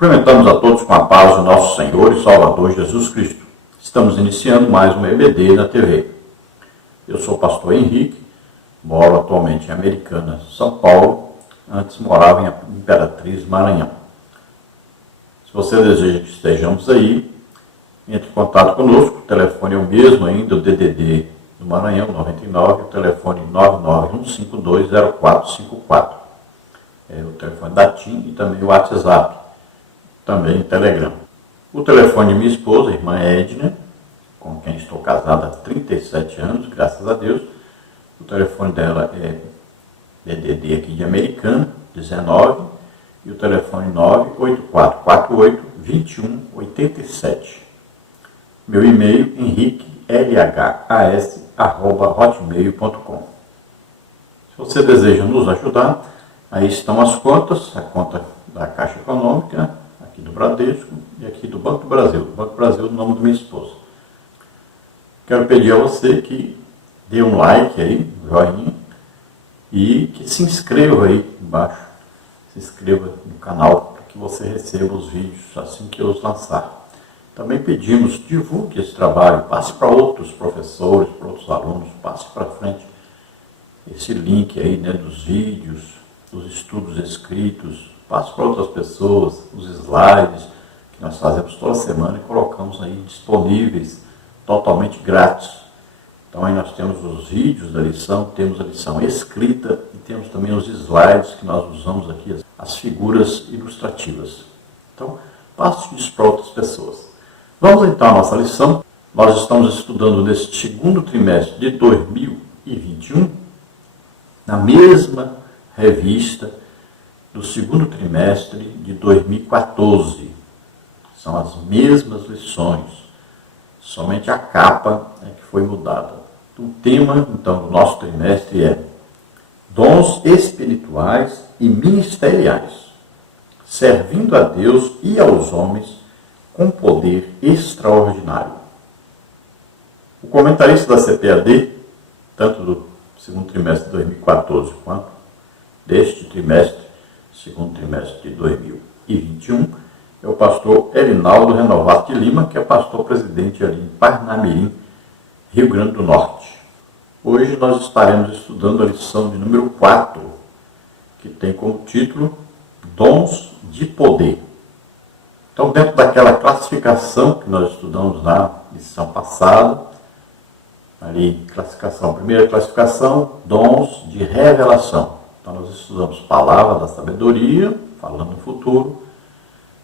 Cumprimentamos a todos com a paz do nosso Senhor e Salvador Jesus Cristo. Estamos iniciando mais um EBD na TV. Eu sou o pastor Henrique, moro atualmente em Americana, São Paulo. Antes morava em Imperatriz, Maranhão. Se você deseja que estejamos aí, entre em contato conosco. O telefone é o mesmo ainda, o DDD do Maranhão, 99, o telefone 991520454. É o telefone da TIM e também o WhatsApp, também o Telegram. O telefone de minha esposa, a irmã Edna, com quem estou casado há 37 anos, graças a Deus. O telefone dela é DDD aqui de Americana, 19, e o telefone 98448-2187. Meu e-mail, henriquelhas@hotmail.com. Se você deseja nos ajudar, aí estão as contas, a conta da Caixa Econômica, aqui do Bradesco e aqui do Banco do Brasil. O Banco do Brasil é o nome da minha esposa. Quero pedir a você que dê um like aí, um joinha, e que se inscreva aí embaixo. Se inscreva no canal para que você receba os vídeos assim que eu os lançar. Também pedimos, divulgue esse trabalho, passe para outros professores, para outros alunos, passe para frente esse link aí, né, dos vídeos, dos estudos escritos, passe para outras pessoas, os slides que nós fazemos toda semana e colocamos aí disponíveis, totalmente grátis. Então aí nós temos os vídeos da lição, temos a lição escrita e temos também os slides que nós usamos aqui, as figuras ilustrativas. Então, passe isso para outras pessoas. Vamos então à nossa lição. Nós estamos estudando neste segundo trimestre de 2021, na mesma revista do segundo trimestre de 2014. São as mesmas lições, somente a capa é que foi mudada. O tema, então, do nosso trimestre é Dons Espirituais e Ministeriais, servindo a Deus e aos homens com poder extraordinário. O comentarista da CPAD, tanto do segundo trimestre de 2014 quanto deste trimestre, segundo trimestre de 2021, é o pastor Erinaldo Renovato de Lima, que é pastor presidente ali em Parnamirim, Rio Grande do Norte. Hoje nós estaremos estudando a lição de número 4, que tem como título Dons de Poder. Então, dentro daquela classificação que nós estudamos na lição passada, ali, classificação, primeira classificação, dons de revelação. Então, nós estudamos palavra da sabedoria, falando no futuro,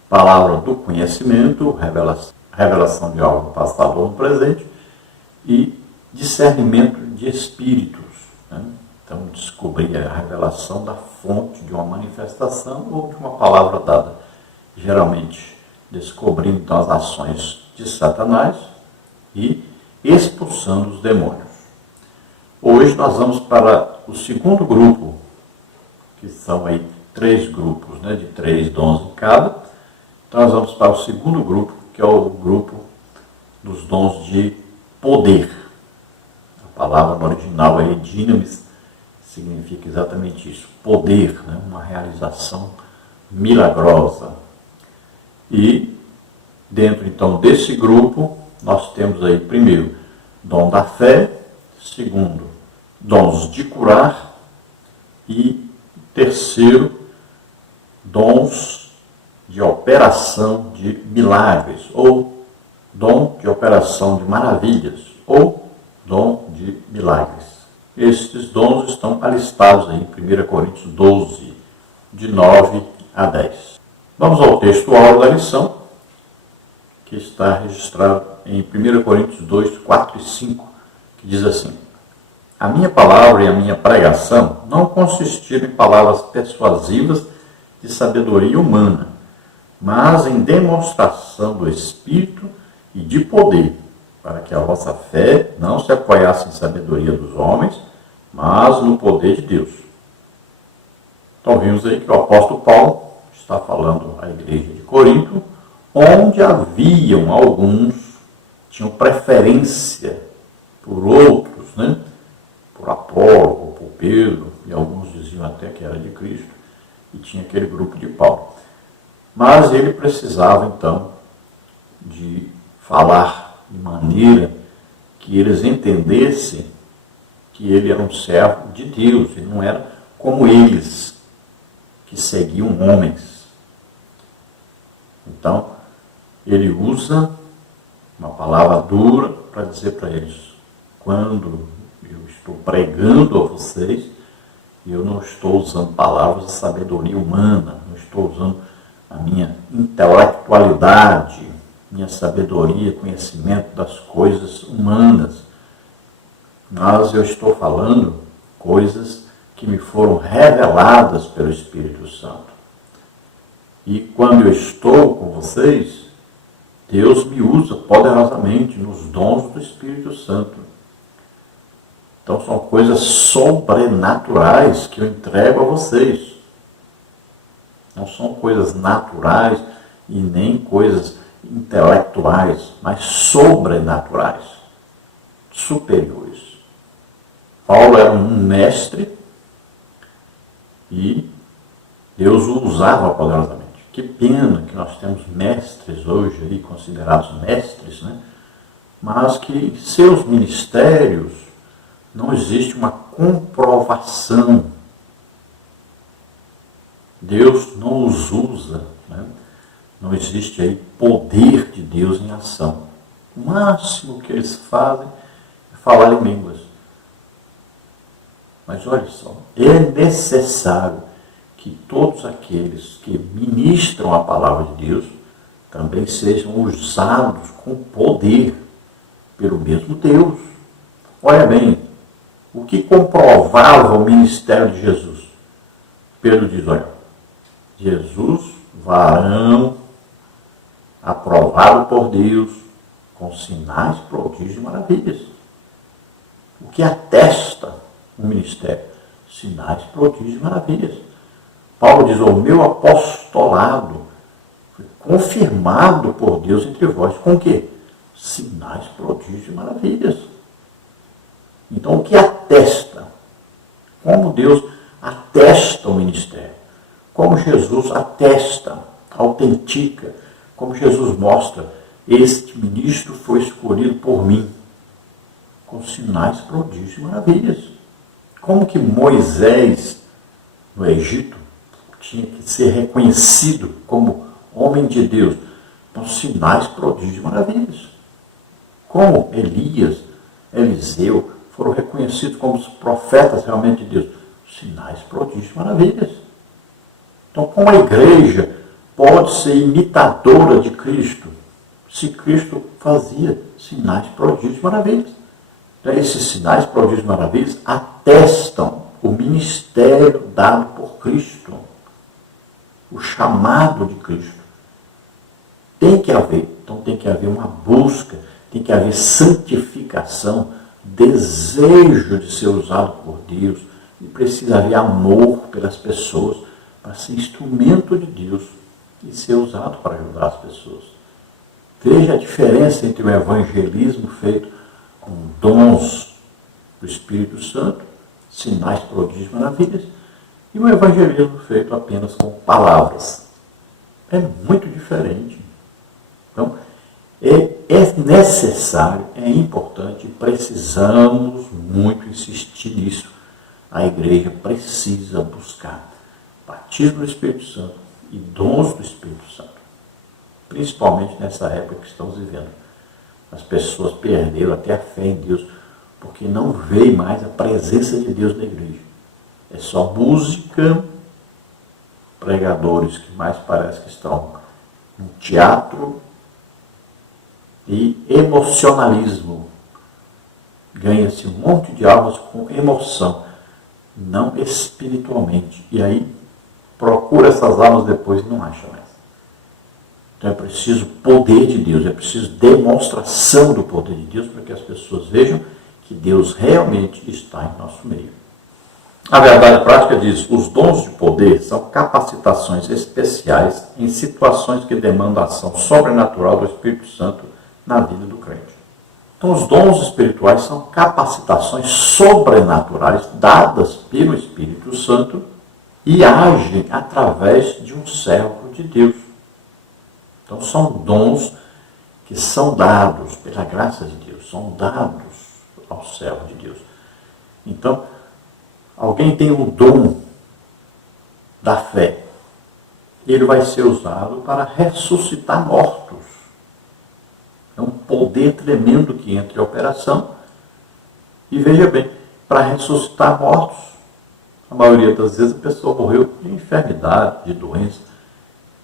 palavra do conhecimento, revelação de algo no passado ou no presente, e discernimento de espíritos. Né? Então, descobrir a revelação da fonte de uma manifestação ou de uma palavra dada. Geralmente, descobrindo então as ações de Satanás e expulsando os demônios. Hoje nós vamos para o segundo grupo, que são aí 3 grupos, né, de 3 dons em cada. Então nós vamos para o segundo grupo, que é o grupo dos dons de poder. A palavra no original é dinamis, significa exatamente isso, poder, né, uma realização milagrosa. E dentro então desse grupo, nós temos aí primeiro, dom da fé, segundo, dons de curar e terceiro, dons de operação de milagres, ou dom de operação de maravilhas, ou dom de milagres. Estes dons estão alistados aí em 1 Coríntios 12, de 9 a 10. Vamos ao texto áureo da lição, que está registrado em 1 Coríntios 2, 4 e 5, que diz assim: A minha palavra e a minha pregação não consistiram em palavras persuasivas de sabedoria humana, mas em demonstração do Espírito e de poder, para que a vossa fé não se apoiasse em sabedoria dos homens, mas no poder de Deus. Então vimos aí que o apóstolo Paulo está falando à igreja de Corinto, onde haviam alguns, tinham preferência por outros, né? Por Apolo, ou por Pedro, e alguns diziam até que era de Cristo, e tinha aquele grupo de Paulo. Mas ele precisava, então, de falar de maneira que eles entendessem que ele era um servo de Deus, ele não era como eles, que seguiam homens. Então, ele usa uma palavra dura para dizer para eles: quando eu estou pregando a vocês, eu não estou usando palavras de sabedoria humana, não estou usando a minha intelectualidade, minha sabedoria, conhecimento das coisas humanas, mas eu estou falando coisas que me foram reveladas pelo Espírito Santo. E quando eu estou com vocês, Deus me usa poderosamente nos dons do Espírito Santo. Então são coisas sobrenaturais que eu entrego a vocês. Não são coisas naturais e nem coisas intelectuais, mas sobrenaturais, superiores. Paulo era um mestre e Deus o usava poderosamente. Que pena que nós temos mestres hoje aí, considerados mestres, né? Mas que seus ministérios não existe uma comprovação. Deus não os usa, né? Não existe aí poder de Deus em ação. O máximo que eles fazem é falar em línguas. Mas olha só, é necessário que todos aqueles que ministram a palavra de Deus também sejam usados com poder pelo mesmo Deus. Olha bem, o que comprovava o ministério de Jesus? Pedro diz: olha, Jesus, varão, aprovado por Deus, com sinais, prodígios e maravilhas. O que atesta o ministério? Sinais, prodígios e maravilhas. Paulo diz: o meu apostolado foi confirmado por Deus entre vós. Com o quê? Sinais, prodígios e maravilhas. Então, o que atesta? Como Deus atesta o ministério? Como Jesus atesta, autentica, como Jesus mostra: este ministro foi escolhido por mim, com sinais, prodígios e maravilhas. Como que Moisés, no Egito, tinha que ser reconhecido como homem de Deus, com sinais, prodígios e maravilhas. Como Elias, Eliseu foram reconhecidos como os profetas realmente de Deus, sinais, prodígios e maravilhas. Então, como a igreja pode ser imitadora de Cristo, se Cristo fazia sinais, prodígios e maravilhas? Então, esses sinais, prodígios e maravilhas atestam o ministério dado por Cristo, o chamado de Cristo. Tem que haver uma busca, tem que haver santificação, desejo de ser usado por Deus, e precisa haver amor pelas pessoas, para ser instrumento de Deus e ser usado para ajudar as pessoas. Veja a diferença entre o evangelismo feito com dons do Espírito Santo, sinais, prodígios e maravilhas, e o evangelismo feito apenas com palavras. É muito diferente. Então, é necessário, é importante, precisamos muito insistir nisso. A igreja precisa buscar batismo do Espírito Santo e dons do Espírito Santo, principalmente nessa época que estamos vivendo. As pessoas perderam até a fé em Deus, porque não veem mais a presença de Deus na igreja. É só música, pregadores que mais parece que estão no teatro, e emocionalismo. Ganha-se um monte de almas com emoção, não espiritualmente. E aí procura essas almas depois e não acha mais. Então é preciso poder de Deus, é preciso demonstração do poder de Deus para que as pessoas vejam que Deus realmente está em nosso meio. A verdade prática diz: os dons de poder são capacitações especiais em situações que demandam a ação sobrenatural do Espírito Santo na vida do crente. Então, os dons espirituais são capacitações sobrenaturais dadas pelo Espírito Santo e agem através de um servo de Deus. são dons que são dados pela graça de Deus, são dados ao servo de Deus. Então, alguém tem o dom da fé, ele vai ser usado para ressuscitar mortos. É um poder tremendo que entra em operação. E veja bem, para ressuscitar mortos, a maioria das vezes a pessoa morreu de enfermidade, de doença,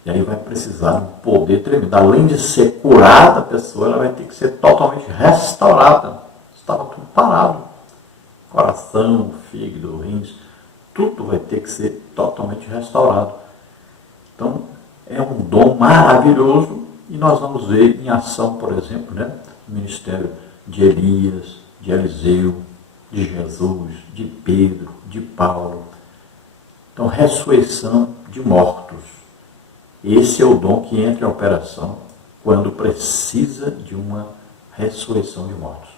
e aí vai precisar de um poder tremendo. Além de ser curada, a pessoa ela vai ter que ser totalmente restaurada. Estava tudo parado. Coração, fígado, rins, tudo vai ter que ser totalmente restaurado. Então, é um dom maravilhoso e nós vamos ver em ação, por exemplo, né, o ministério de Elias, de Eliseu, de Jesus, de Pedro, de Paulo. Então, ressurreição de mortos. Esse é o dom que entra em operação quando precisa de uma ressurreição de mortos.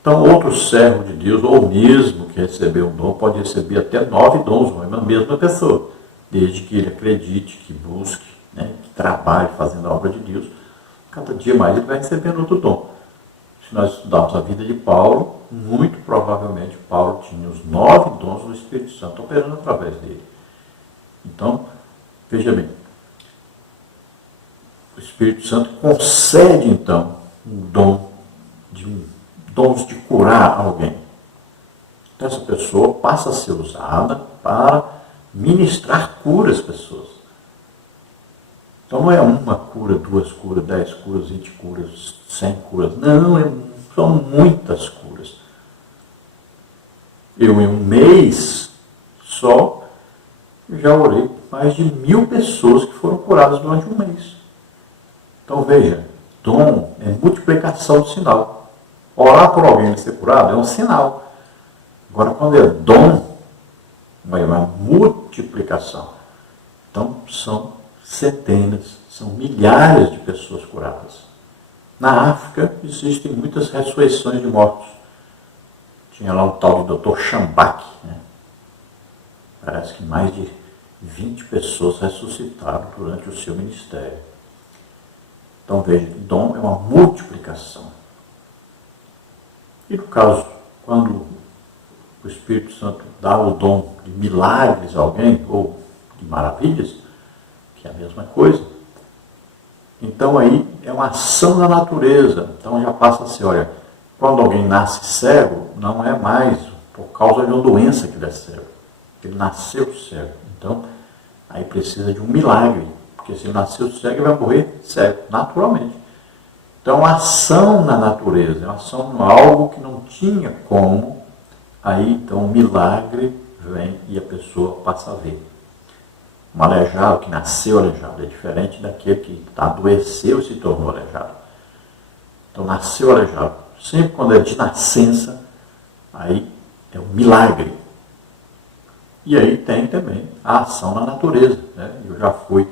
Então, outro servo de Deus, ou mesmo que recebeu um dom, pode receber até 9 dons, mas a mesma pessoa, desde que ele acredite, que busque, né, que trabalhe fazendo a obra de Deus. Cada dia mais ele vai recebendo outro dom. Se nós estudarmos a vida de Paulo, muito provavelmente Paulo tinha os 9 dons do Espírito Santo operando através dele. Então, veja bem, o Espírito Santo concede, então, um dom dons de curar alguém. Então, essa pessoa passa a ser usada para ministrar cura às pessoas. Então, não é uma cura, 2 curas, 10 curas, 20 curas, 100 curas. Não, são muitas curas. Eu, em um mês só, já orei mais de 1000 pessoas que foram curadas durante um mês. Então, veja, dom é multiplicação do sinal. Orar por alguém e ser curado é um sinal. Agora, quando é dom, vai uma multiplicação. Então, são centenas, são milhares de pessoas curadas. Na África, existem muitas ressurreições de mortos. Tinha lá um tal de Dr. Schambach, né? Parece que mais de 20 pessoas ressuscitaram durante o seu ministério. Então, veja, dom é uma multiplicação. E no caso, quando o Espírito Santo dá o dom de milagres a alguém, ou de maravilhas, que é a mesma coisa, então aí é uma ação da natureza. Então já passa a ser, olha, quando alguém nasce cego, não é mais por causa de uma doença que ele é cego. Ele nasceu cego. Então, aí precisa de um milagre, porque se ele nasceu cego, ele vai morrer cego, naturalmente. Então, a ação na natureza, a ação em algo que não tinha como, aí então o milagre vem e a pessoa passa a ver. Um aleijado que nasceu aleijado é diferente daquele que adoeceu e se tornou aleijado. Então, nasceu aleijado. Sempre quando é de nascença, aí é um milagre. E aí tem também a ação na natureza, né? Eu já fui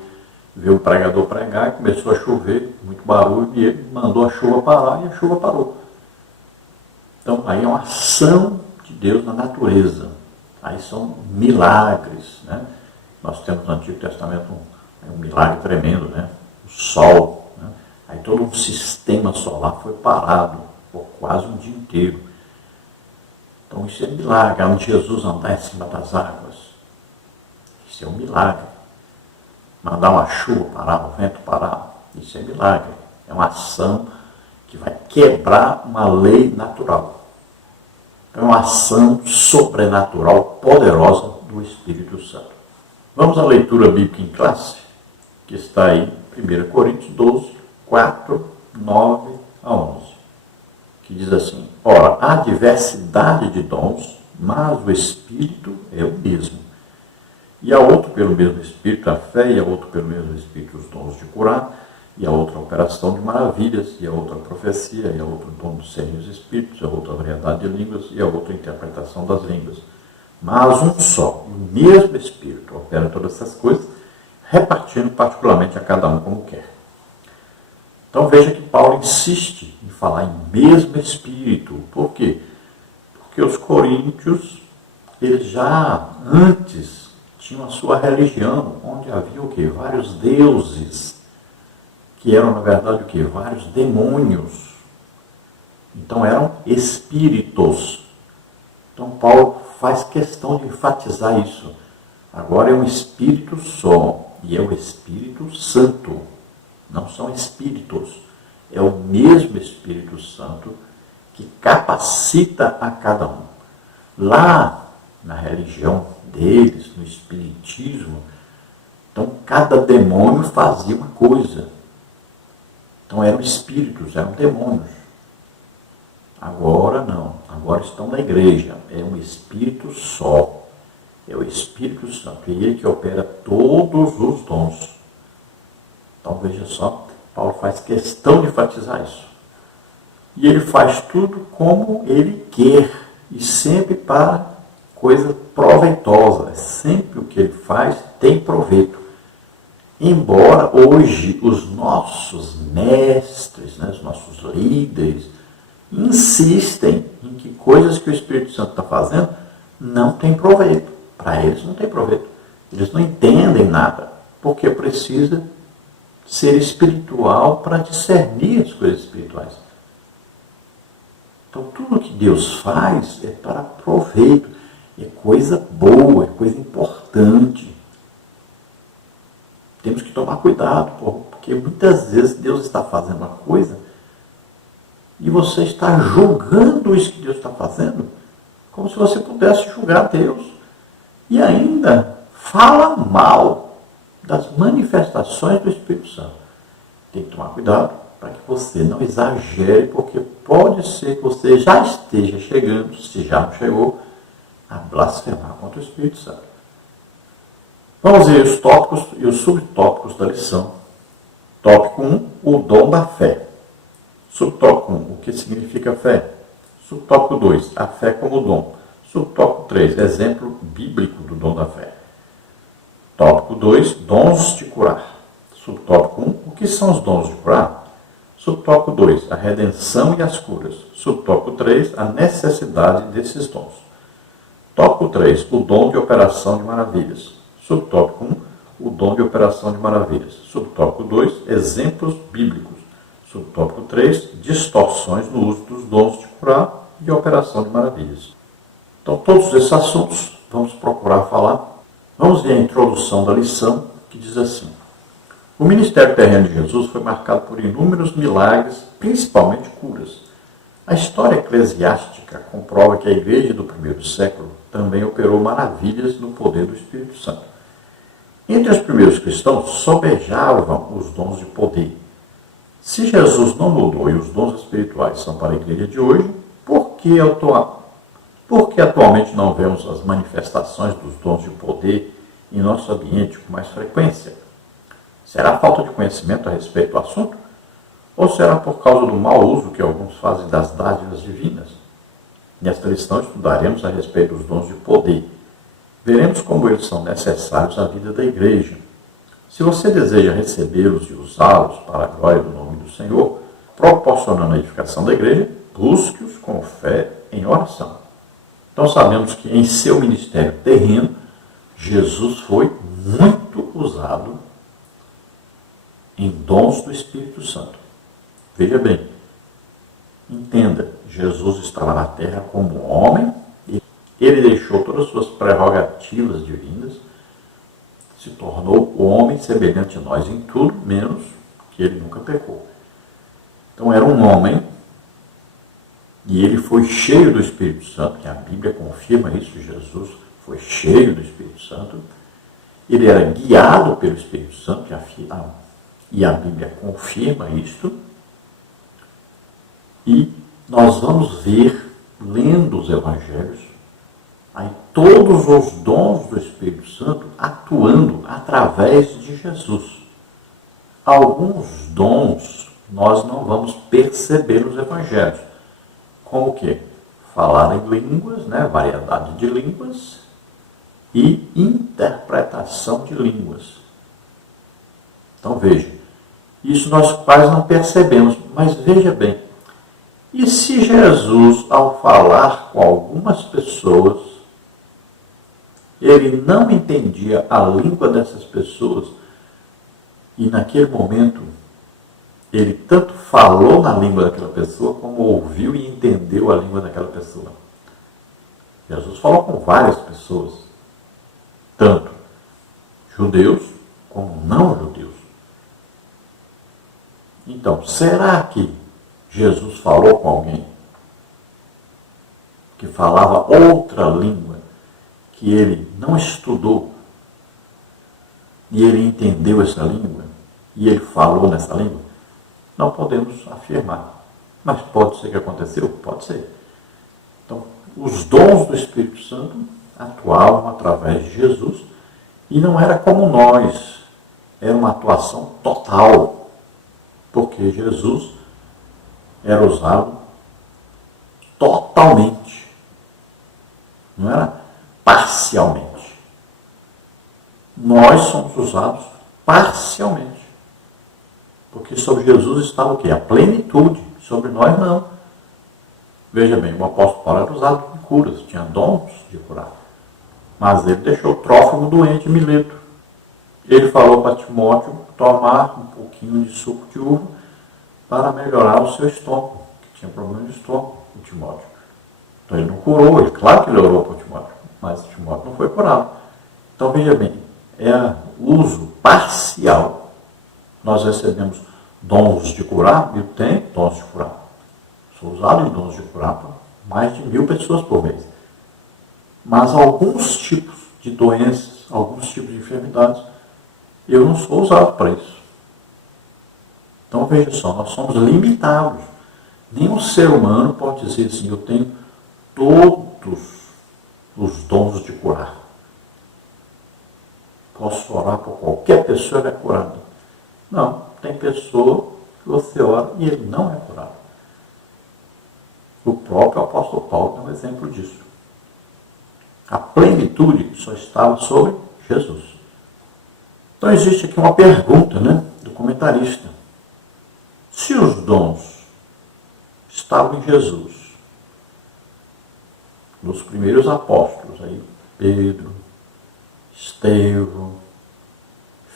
ver um pregador pregar e começou a chover, muito barulho, e ele mandou a chuva parar e a chuva parou. Então, aí é uma ação de Deus na natureza. Aí são milagres, né? Nós temos no Antigo Testamento um milagre tremendo, né? O sol, né? Aí todo um sistema solar foi parado por quase um dia inteiro. Então, isso é milagre. Onde Jesus andar em cima das águas, isso é um milagre. Mandar uma chuva parar, o vento parar, isso é milagre. É uma ação que vai quebrar uma lei natural. É uma ação sobrenatural, poderosa do Espírito Santo. Vamos à leitura bíblica em classe, que está aí, 1 Coríntios 12, 4, 9 a 11, que diz assim: ora, há diversidade de dons, mas o Espírito é o mesmo. E a outro pelo mesmo Espírito a fé, e a outro pelo mesmo Espírito os dons de curar, e a outra a operação de maravilhas, e a outra a profecia, e a outra o dom dos discernir os Espíritos, e a outra a variedade de línguas, e a outra a interpretação das línguas. Mas um só, o mesmo Espírito opera todas essas coisas, repartindo particularmente a cada um como quer. Então veja que Paulo insiste em falar em mesmo Espírito. Por quê? Porque os coríntios, eles já antes tinham a sua religião, onde havia o quê? Vários deuses que eram, na verdade, o quê? Vários demônios. Então eram espíritos. Então Paulo faz questão de enfatizar isso. Agora é um espírito só, e é o Espírito Santo. Não são espíritos. É o mesmo Espírito Santo que capacita a cada um. Lá na religião deles, no espiritismo, então cada demônio fazia uma coisa. Então eram espíritos, eram demônios. Agora não, agora estão na igreja. É um espírito só. É o Espírito Santo. E ele que opera todos os dons. Então veja só, Paulo faz questão de enfatizar isso. E ele faz tudo como ele quer. E sempre para coisa proveitosa. Sempre o que ele faz tem proveito. Embora hoje os nossos mestres, né, os nossos líderes, insistem em que coisas que o Espírito Santo está fazendo não tem proveito. Para eles não tem proveito. Eles não entendem nada, porque precisa ser espiritual para discernir as coisas espirituais. Então tudo que Deus faz é para proveito, é coisa boa, é coisa importante. Temos que tomar cuidado, porque muitas vezes Deus está fazendo uma coisa e você está julgando isso que Deus está fazendo, como se você pudesse julgar Deus. E ainda fala mal das manifestações do Espírito Santo. Tem que tomar cuidado para que você não exagere, porque pode ser que você já esteja chegando, se já não chegou, a blasfemar contra o Espírito Santo. Vamos ver os tópicos e os subtópicos da lição. Tópico 1, o dom da fé. Subtópico 1, o que significa fé? Subtópico 2, a fé como dom. Subtópico 3, exemplo bíblico do dom da fé. Tópico 2, dons de curar. Subtópico 1, o que são os dons de curar? Subtópico 2, a redenção e as curas. Subtópico 3, a necessidade desses dons. Tópico 3, o dom de operação de maravilhas. Subtópico 1, o dom de operação de maravilhas. Subtópico 2, exemplos bíblicos. Subtópico 3, distorções no uso dos dons de curar e operação de maravilhas. Então, todos esses assuntos vamos procurar falar. Vamos ver a introdução da lição, que diz assim: o ministério terreno de Jesus foi marcado por inúmeros milagres, principalmente curas. A história eclesiástica comprova que a igreja do primeiro século também operou maravilhas no poder do Espírito Santo. Entre os primeiros cristãos, sobejavam os dons de poder. Se Jesus não mudou e os dons espirituais são para a igreja de hoje, por que atualmente não vemos as manifestações dos dons de poder em nosso ambiente com mais frequência? Será falta de conhecimento a respeito do assunto? Ou será por causa do mau uso que alguns fazem das dádivas divinas? Nesta lição estudaremos a respeito dos dons de poder. Veremos como eles são necessários à vida da igreja. Se você deseja recebê-los e usá-los para a glória do nome do Senhor, proporcionando a edificação da igreja, busque-os com fé em oração. Então sabemos que em seu ministério terreno, Jesus foi muito usado em dons do Espírito Santo. Veja bem, entenda, Jesus estava na terra como homem, e ele deixou todas as suas prerrogativas divinas, se tornou homem semelhante a nós em tudo, menos que ele nunca pecou. Então era um homem, e ele foi cheio do Espírito Santo, que a Bíblia confirma isso, Jesus foi cheio do Espírito Santo. Ele era guiado pelo Espírito Santo, e a Bíblia confirma isto. E nós vamos ver, lendo os Evangelhos, aí todos os dons do Espírito Santo atuando através de Jesus. Alguns dons nós não vamos perceber nos Evangelhos. Como o quê? Falar em línguas, né? Variedade de línguas e interpretação de línguas. Então veja, isso nós quase não percebemos, mas veja bem, e se Jesus, ao falar com algumas pessoas, ele não entendia a língua dessas pessoas, e naquele momento ele tanto falou na língua daquela pessoa, como ouviu e entendeu a língua daquela pessoa. Jesus falou com várias pessoas, tanto judeus como não judeus. Então, será que Jesus falou com alguém que falava outra língua, que ele não estudou, e ele entendeu essa língua, e ele falou nessa língua? Não podemos afirmar. Mas pode ser que aconteceu? Pode ser. Então, os dons do Espírito Santo atuavam através de Jesus, e não era como nós, era uma atuação total, porque Jesus era usado totalmente, não era parcialmente. Nós somos usados parcialmente, porque sobre Jesus estava o quê? A plenitude, sobre nós não. Veja bem, o apóstolo Paulo era usado em curas, tinha dons de curar, mas ele deixou Trófimo doente em Mileto. Ele falou para Timóteo tomar um pouquinho de suco de uva para melhorar o seu estômago, que tinha problema de estômago, o Timóteo. Então ele não curou ele, claro que ele orou para o Timóteo, mas Timóteo não foi curado. Então veja bem, é uso parcial. Nós recebemos dons de curar, eu tenho dons de curar. Sou usado em dons de curar para mais de 1000 pessoas por mês. Mas alguns tipos de doenças, alguns tipos de enfermidades, eu não sou usado para isso. Então veja só, nós somos limitados. Nenhum ser humano pode dizer assim, eu tenho todos os dons de curar. Posso orar por qualquer pessoa e ela é curada. Não, tem pessoa que você ora e ele não é curado. O próprio apóstolo Paulo é um exemplo disso. A plenitude só estava sobre Jesus. Então existe aqui uma pergunta, do comentarista. Se os dons estavam em Jesus, nos primeiros apóstolos, aí Pedro, Estevão,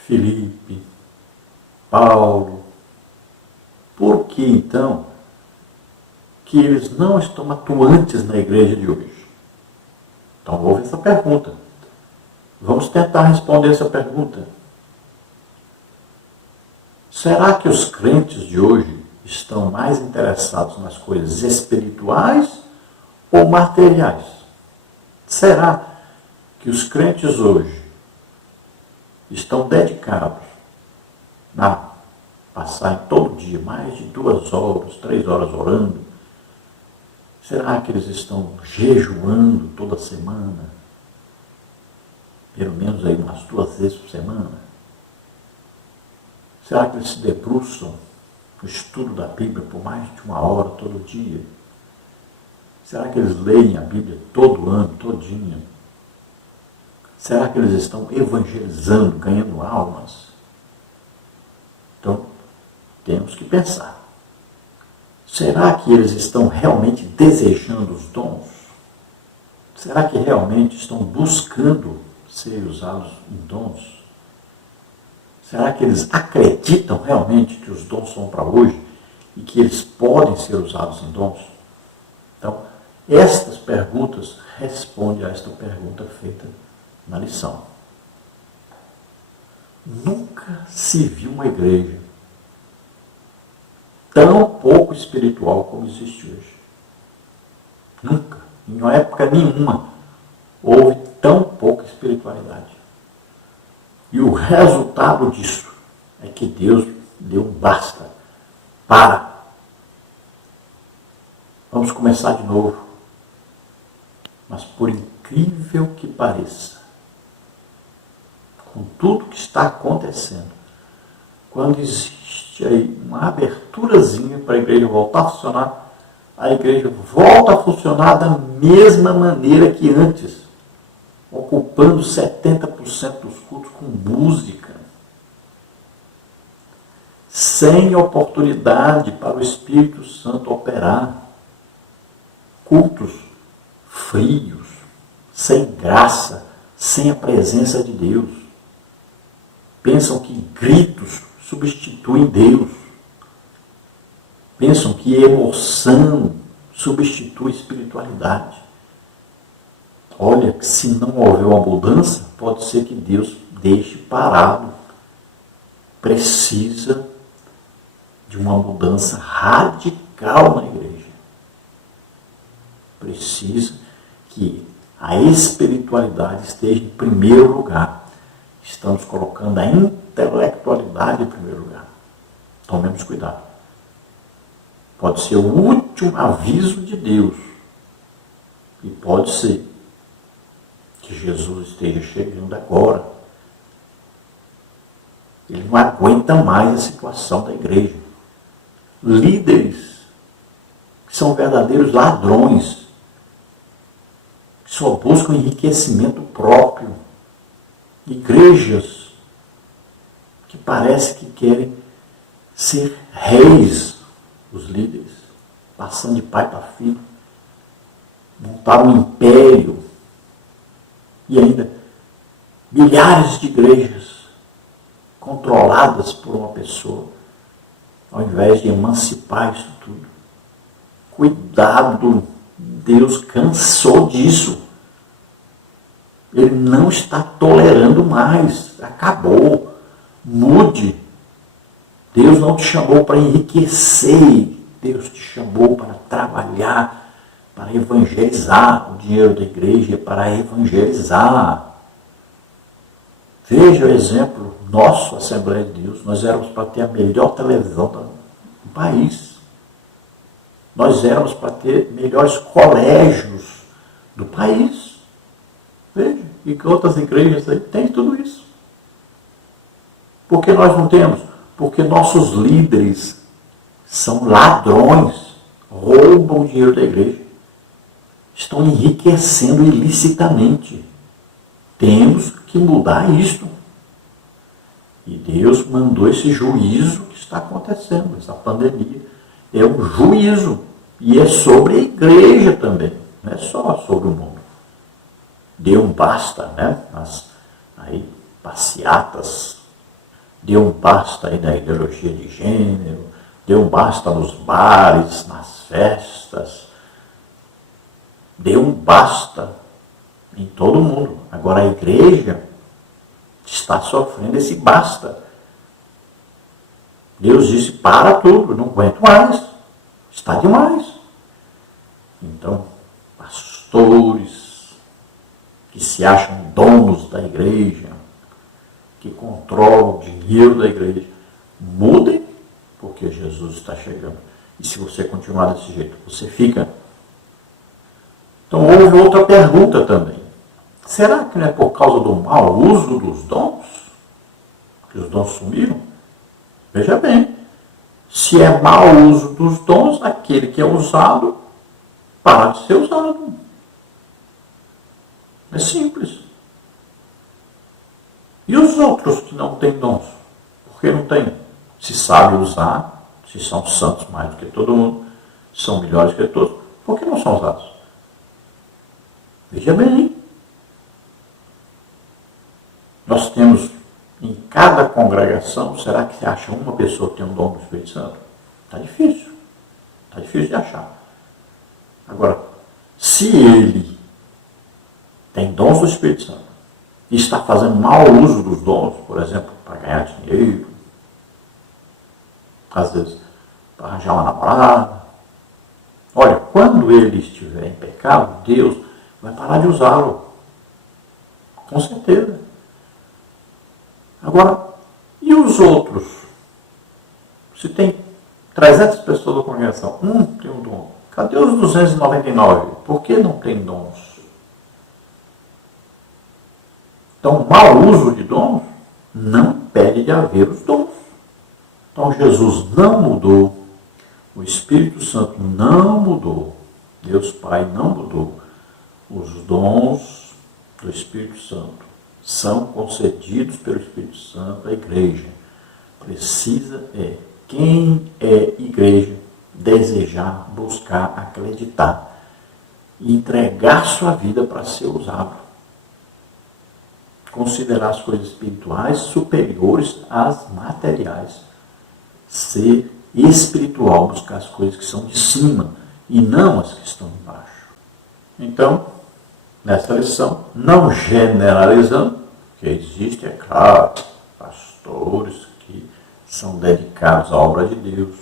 Filipe, Paulo, por que então que eles não estão atuantes na igreja de hoje? Então houve essa pergunta. Vamos tentar responder essa pergunta. Será que os crentes de hoje estão mais interessados nas coisas espirituais ou materiais? Será que os crentes hoje estão dedicados a passarem todo dia mais de 2 horas, 3 horas orando? Será que eles estão jejuando toda semana? Pelo menos aí umas 2 vezes por semana? Será que eles se debruçam no estudo da Bíblia por mais de 1 hora todo dia? Será que eles leem a Bíblia todo ano, todinha? Será que eles estão evangelizando, ganhando almas? Então, temos que pensar. Será que eles estão realmente desejando os dons? Será que realmente estão buscando ser usados em dons? Será que eles acreditam realmente que os dons são para hoje e que eles podem ser usados em dons? Então, estas perguntas respondem a esta pergunta feita na lição. Nunca se viu uma igreja tão pouco espiritual como existe hoje. Nunca, em época nenhuma, houve tão pouca espiritualidade. E o resultado disso é que Deus deu um basta. Para. Vamos começar de novo. Mas por incrível que pareça, com tudo que está acontecendo, quando existe aí uma aberturazinha para a igreja voltar a funcionar, a igreja volta a funcionar da mesma maneira que antes, ocupando 70% dos cultos com música, sem oportunidade para o Espírito Santo operar, cultos frios, sem graça, sem a presença de Deus. Pensam que gritos substituem Deus. Pensam que emoção substitui espiritualidade. Olha, se não houver uma mudança, pode ser que Deus deixe parado. Precisa de uma mudança radical na igreja. Precisa que a espiritualidade esteja em primeiro lugar. Estamos colocando a intelectualidade em primeiro lugar. Tomemos cuidado. Pode ser o último aviso de Deus. E pode ser que Jesus esteja chegando agora. Ele não aguenta mais a situação da igreja. Líderes que são verdadeiros ladrões, que só buscam enriquecimento próprio. Igrejas que parece que querem ser reis, os líderes, passando de pai para filho, montar um império, e ainda milhares de igrejas controladas por uma pessoa, ao invés de emancipar isso tudo. Cuidado, Deus cansou disso. Ele não está tolerando mais. Acabou. Mude. Deus não te chamou para enriquecer. Deus te chamou para trabalhar, para evangelizar. O dinheiro da igreja é para evangelizar. Veja o exemplo nosso, Assembleia de Deus. Nós éramos para ter a melhor televisão do país. Nós éramos para ter melhores colégios do país. Veja, e que outras igrejas aí têm tudo isso. Por que nós não temos? Porque nossos líderes são ladrões, roubam o dinheiro da igreja, estão enriquecendo ilicitamente. Temos que mudar isto. E Deus mandou esse juízo que está acontecendo, essa pandemia. É um juízo. E é sobre a igreja também, não é só sobre o mundo. Deu um basta, né? Nas aí, passeatas. Deu um basta aí na ideologia de gênero. Deu um basta nos bares, nas festas. Deu um basta em todo mundo. Agora a igreja está sofrendo esse basta. Deus disse, para tudo, não aguento mais. Está demais. Então, pastores que se acham donos da igreja, que controlam o dinheiro da igreja, mudem, porque Jesus está chegando. E se você continuar desse jeito, você fica. Então, houve outra pergunta também. Será que não é por causa do mau uso dos dons que os dons sumiram? Veja bem, se é mau uso dos dons, aquele que é usado, para de ser usado. É simples. E os outros que não têm dons? Por que não têm? Se sabem usar, se são santos mais do que todo mundo, são melhores que todos, por que não são usados? Veja bem. Nós temos em cada congregação, será que você acha uma pessoa que tem um dom do Espírito Santo? Está difícil. Está difícil de achar. Agora, se ele tem dons do Espírito Santo e está fazendo mau uso dos dons, por exemplo, para ganhar dinheiro, às vezes para arranjar uma namorada, olha, quando ele estiver em pecado, Deus vai parar de usá-lo. Com certeza. Agora, e os outros? Se tem 300 pessoas da congregação, tem um dom. Cadê os 299? Por que não tem dons? Então, mau uso de dons não impede de haver os dons. Então, Jesus não mudou, o Espírito Santo não mudou, Deus Pai não mudou. Os dons do Espírito Santo são concedidos pelo Espírito Santo à igreja. Precisa quem é igreja, desejar, buscar, acreditar e entregar sua vida para ser usado. Considerar as coisas espirituais superiores às materiais. Ser espiritual, buscar as coisas que são de cima e não as que estão embaixo. Então, nesta lição, não generalizando, porque existem, é claro, pastores que são dedicados à obra de Deus,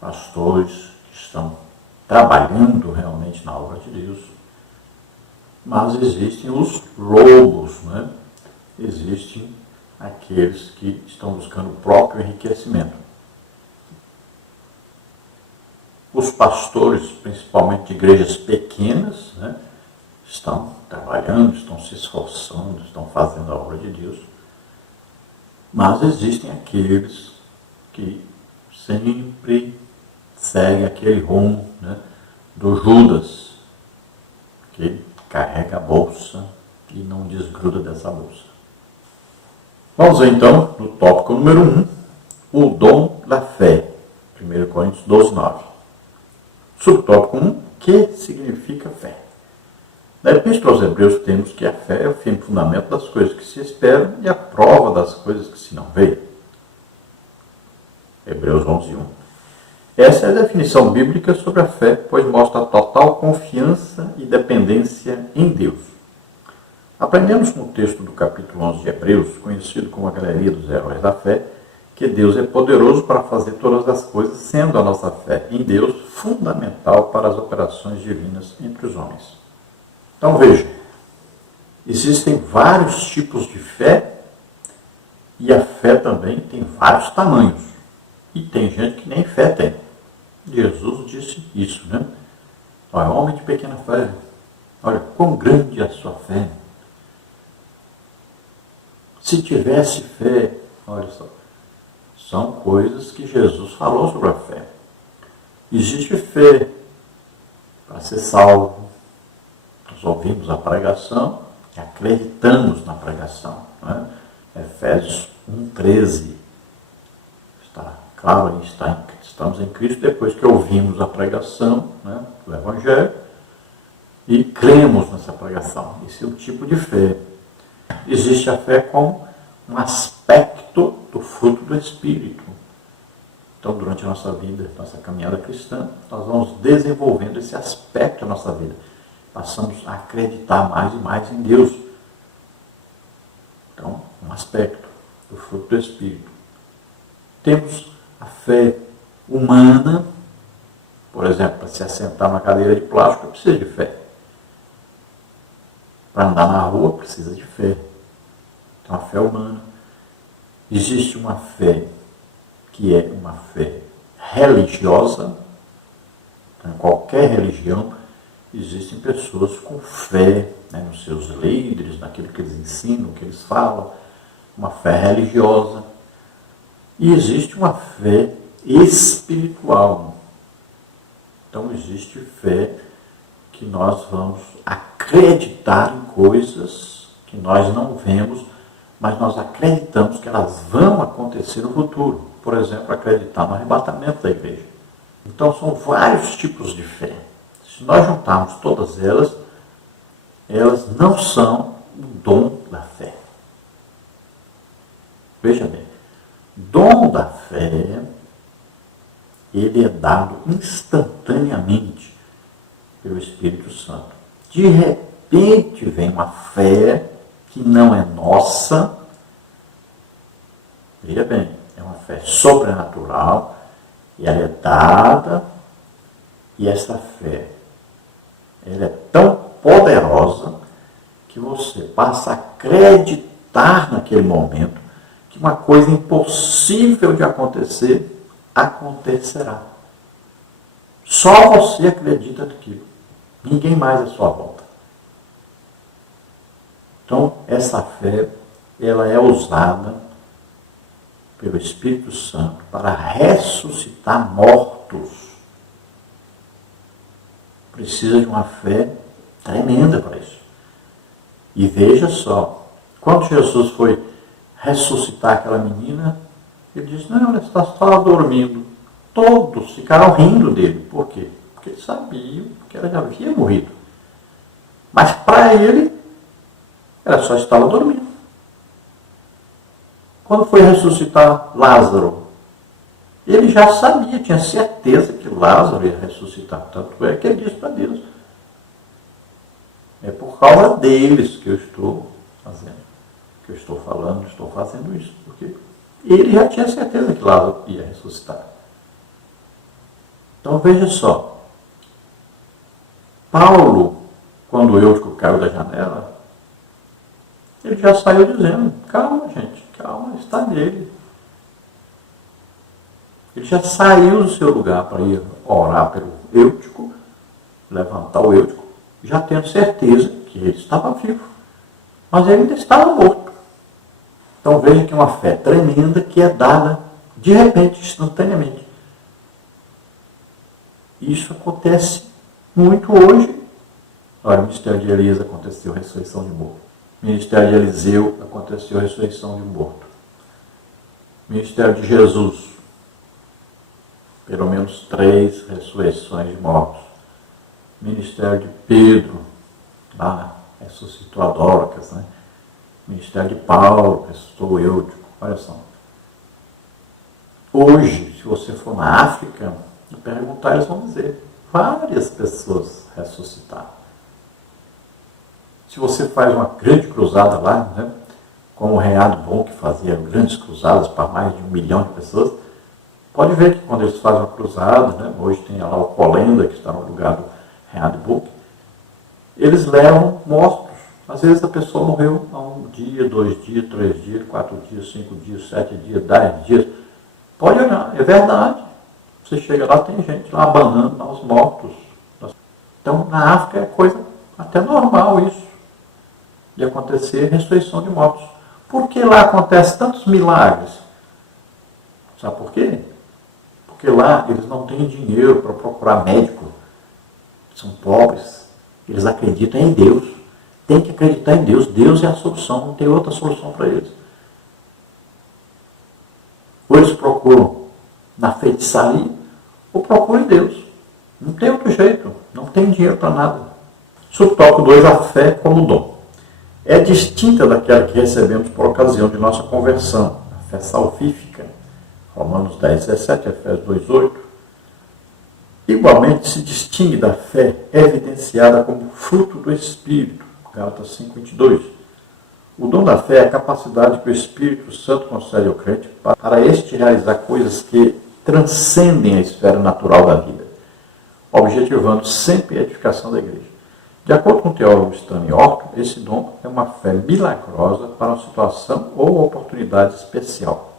pastores que estão trabalhando realmente na obra de Deus, mas existem os lobos, né? Existem aqueles que estão buscando o próprio enriquecimento. Os pastores, principalmente de igrejas pequenas, né, estão trabalhando, estão se esforçando, estão fazendo a obra de Deus, mas existem aqueles que sempre seguem aquele rumo, né, do Judas, que carrega a bolsa e não desgruda dessa bolsa. Vamos ver então no tópico número 1, o dom da fé. 1 Coríntios 12, 9. Subtópico 1, que significa fé? Na Epístola aos Hebreus temos que a fé é o firme fundamento das coisas que se esperam e a prova das coisas que se não veem. Hebreus 11, 1. Essa é a definição bíblica sobre a fé, pois mostra a total confiança e dependência em Deus. Aprendemos no texto do capítulo 11 de Hebreus, conhecido como a galeria dos heróis da fé, que Deus é poderoso para fazer todas as coisas, sendo a nossa fé em Deus fundamental para as operações divinas entre os homens. Então veja, existem vários tipos de fé e a fé também tem vários tamanhos. E tem gente que nem fé tem. Jesus disse isso, né? Olha, homem de pequena fé, olha quão grande é a sua fé. Se tivesse fé, olha só, são coisas que Jesus falou sobre a fé. Existe fé para ser salvo. Nós ouvimos a pregação e acreditamos na pregação. Né? Efésios 1,13. Está claro, estamos em Cristo depois que ouvimos a pregação, né, do Evangelho e cremos nessa pregação. Esse é o tipo de fé. Existe a fé como um aspecto do fruto do Espírito. Então, durante a nossa vida, nossa caminhada cristã, nós vamos desenvolvendo esse aspecto da nossa vida. Passamos a acreditar mais e mais em Deus. Então, um aspecto do fruto do Espírito. Temos a fé humana, por exemplo, para se assentar numa cadeira de plástico, precisa de fé. Para andar na rua, precisa de fé. Então, a fé humana. Existe uma fé que é uma fé religiosa. Então, em qualquer religião, existem pessoas com fé, né, nos seus líderes, naquilo que eles ensinam, que eles falam. Uma fé religiosa. E existe uma fé espiritual. Então, existe fé que nós vamos acreditar em coisas que nós não vemos, mas nós acreditamos que elas vão acontecer no futuro. Por exemplo, acreditar no arrebatamento da igreja. Então, são vários tipos de fé. Se nós juntarmos todas elas, elas não são o dom da fé. Veja bem, dom da fé, ele é dado instantaneamente pelo Espírito Santo. De repente vem uma fé que não é nossa. Veja bem, é uma fé sobrenatural e ela é dada, e essa fé ela é tão poderosa que você passa a acreditar naquele momento que uma coisa impossível de acontecer acontecerá. Só você acredita naquilo. Ninguém mais à sua volta. Então, essa fé, ela é usada pelo Espírito Santo para ressuscitar mortos. Precisa de uma fé tremenda para isso. E veja só, quando Jesus foi ressuscitar aquela menina, ele disse, não, ela está só dormindo. Todos ficaram rindo dele. Por quê? Porque eles sabiam que ela já havia morrido. Mas para ele, ela só estava dormindo. Quando foi ressuscitar Lázaro, Ele já sabia, tinha certeza que Lázaro ia ressuscitar. Tanto é que ele disse para Deus: é por causa deles que eu estou fazendo, que eu estou falando, estou fazendo isso. Porque ele já tinha certeza que Lázaro ia ressuscitar. Então veja só, Paulo, quando o Eutico caiu da janela, ele já saiu dizendo: calma, gente, calma, está nele. Ele já saiu do seu lugar para ir orar pelo Eutico, levantar o Eutico, já tendo certeza que ele estava vivo, mas ele ainda estava morto. Então veja que é uma fé tremenda que é dada de repente, instantaneamente. Isso acontece muito hoje. Olha, o ministério de Elias aconteceu ressurreição de morto. O ministério de Eliseu aconteceu ressurreição de morto. O ministério de Jesus, pelo menos 3 ressurreições de mortos. O ministério de Pedro, lá ressuscitou a Dorcas, né? O ministério de Paulo, ressuscitou o Eutico. Olha só. Hoje, se você for na África e perguntar, eles vão dizer: várias pessoas ressuscitaram. Se você faz uma grande cruzada lá, né, como o Reinhard Bonk fazia grandes cruzadas para mais de 1 milhão de pessoas, pode ver que quando eles fazem uma cruzada, né, hoje tem lá o Colenda, que está no lugar do Reinhard Bonk, eles levam mortos. Às vezes a pessoa morreu há 1 dia, 2 dias, 3 dias, 4 dias, 5 dias, 7 dias, 10 dias. Pode olhar, é verdade. Você chega lá, tem gente lá abanando lá os mortos. Então, na África é coisa até normal isso, de acontecer ressurreição de mortos. Por que lá acontece tantos milagres? Sabe por quê? Porque lá eles não têm dinheiro para procurar médico. São pobres. Eles acreditam em Deus. Tem que acreditar em Deus. Deus é a solução, não tem outra solução para eles. Ou eles procuram na feitiçaria, ou procuram em Deus. Não tem outro jeito. Não tem dinheiro para nada. Subtópico 2, a fé como dom. É distinta daquela que recebemos por ocasião de nossa conversão, a fé salvífica, Romanos 10, 17, Efésios 2, 8. Igualmente se distingue da fé evidenciada como fruto do Espírito, Gálatas 5, 22. O dom da fé é a capacidade que o Espírito Santo concede ao crente para este realizar coisas que transcendem a esfera natural da vida, objetivando sempre a edificação da igreja. De acordo com o teólogo Stanley Orton, esse dom é uma fé milagrosa para uma situação ou oportunidade especial.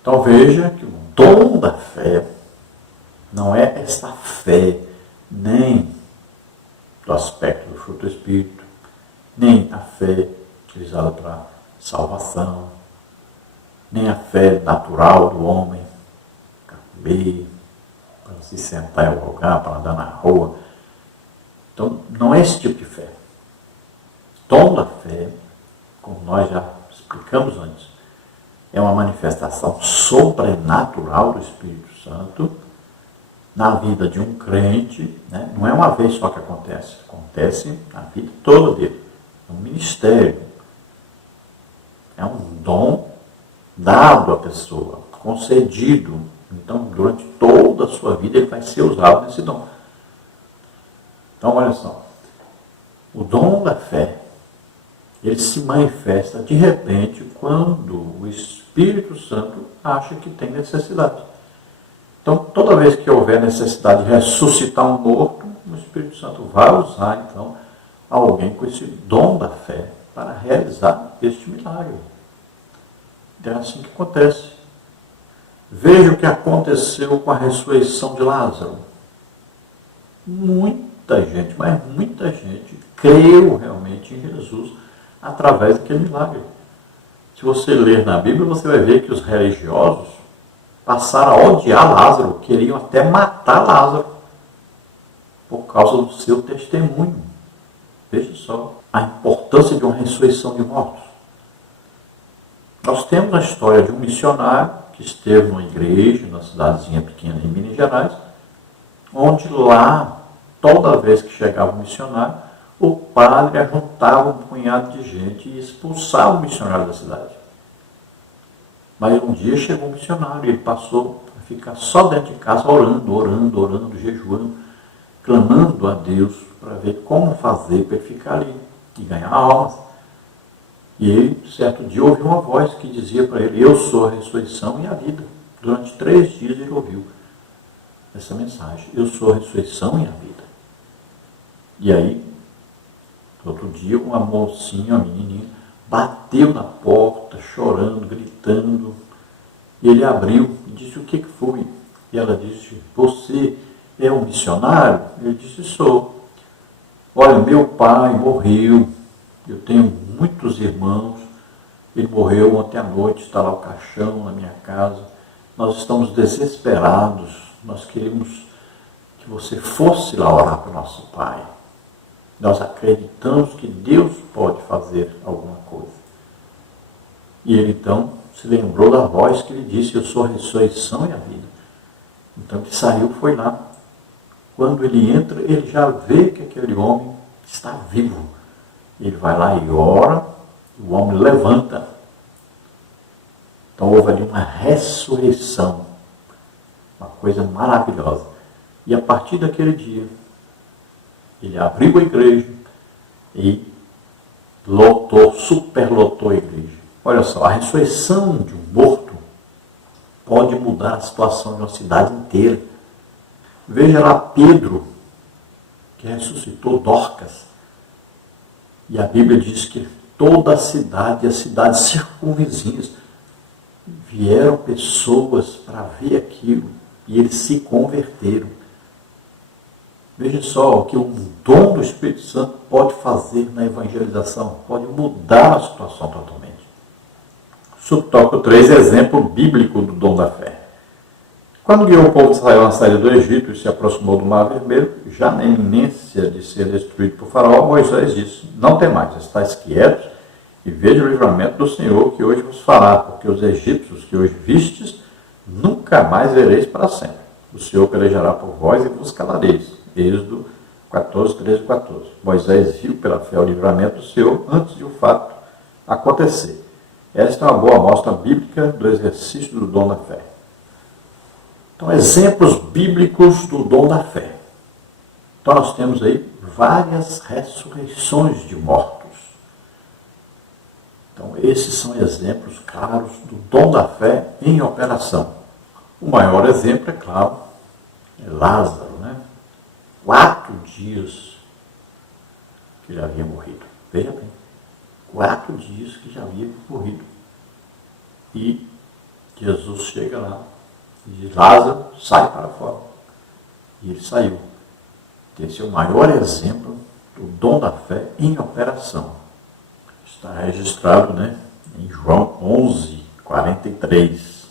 Então veja que o dom da fé não é essa fé nem do aspecto do fruto do Espírito, nem a fé utilizada para salvação, nem a fé natural do homem, para comer, para se sentar em algum lugar, para andar na rua. Então, não é esse tipo de fé. O dom da fé, como nós já explicamos antes, é uma manifestação sobrenatural do Espírito Santo na vida de um crente, né? Não é uma vez só que acontece, acontece na vida toda dele. É um ministério, é um dom dado à pessoa, concedido. Então, durante toda a sua vida, ele vai ser usado nesse dom. Então, olha só, o dom da fé, ele se manifesta de repente quando o Espírito Santo acha que tem necessidade. Então, toda vez que houver necessidade de ressuscitar um morto, o Espírito Santo vai usar, então, alguém com esse dom da fé para realizar este milagre. É assim que acontece. Veja o que aconteceu com a ressurreição de Lázaro. Muita gente, mas muita gente, creu realmente em Jesus através daquele milagre. Se você ler na Bíblia, você vai ver que os religiosos passaram a odiar Lázaro, queriam até matar Lázaro por causa do seu testemunho. Veja só a importância de uma ressurreição de mortos. Nós temos a história de um missionário que esteve numa igreja, numa cidadezinha pequena em Minas Gerais, onde lá, toda vez que chegava um missionário, o padre ajuntava um punhado de gente e expulsava o missionário da cidade. Mas um dia chegou um missionário e ele passou a ficar só dentro de casa orando, jejuando, clamando a Deus para ver como fazer para ele ficar ali e ganhar almas. E ele, certo dia, ouviu uma voz que dizia para ele: eu sou a ressurreição e a vida. Durante 3 dias ele ouviu essa mensagem: eu sou a ressurreição e a vida. E aí, outro dia, uma mocinha, uma menininha, bateu na porta, chorando, gritando. E ele abriu e disse: o que foi? E ela disse: você é um missionário? Ele disse: sou. Olha, meu pai morreu, eu tenho muitos irmãos, ele morreu ontem à noite, está lá o caixão na minha casa, nós estamos desesperados, nós queremos que você fosse lá orar para o nosso pai. Nós acreditamos que Deus pode fazer alguma coisa. E ele então se lembrou da voz que ele disse: eu sou a ressurreição e a vida. Então ele saiu, foi lá. Quando ele entra, ele já vê que aquele homem está vivo. Ele vai lá e ora, o homem levanta. Então houve ali uma ressurreição, uma coisa maravilhosa. E a partir daquele dia, ele abriu a igreja e superlotou a igreja. Olha só, a ressurreição de um morto pode mudar a situação de uma cidade inteira. Veja lá Pedro, que ressuscitou Dorcas. E a Bíblia diz que toda a cidade e as cidades circunvizinhas vieram pessoas para ver aquilo e eles se converteram. Veja só o que o dom do Espírito Santo pode fazer na evangelização, pode mudar a situação totalmente. Subtópico 3, exemplo bíblico do dom da fé. Quando guiou o povo de Israel na saída do Egito e se aproximou do Mar Vermelho, já na iminência de ser destruído por Faraó, Moisés disse: não temais, estáis quietos e veja o livramento do Senhor que hoje vos fará, porque os egípcios que hoje vistes, nunca mais vereis para sempre. O Senhor pelejará por vós e vos calareis. Êxodo 14, 13 e 14. Moisés viu pela fé o livramento do Senhor antes de o fato acontecer. Esta é uma boa amostra bíblica do exercício do dom da fé. Então, exemplos bíblicos do dom da fé. Então, nós temos aí várias ressurreições de mortos. Então, esses são exemplos claros do dom da fé em operação. O maior exemplo, é claro, é Lázaro, né? 4 dias que ele havia morrido. Veja bem, 4 dias que já havia morrido. E Jesus chega lá e diz: Lázaro, sai para fora. E ele saiu. Esse é o maior exemplo do dom da fé em operação. Está registrado, né, em João 11, 43.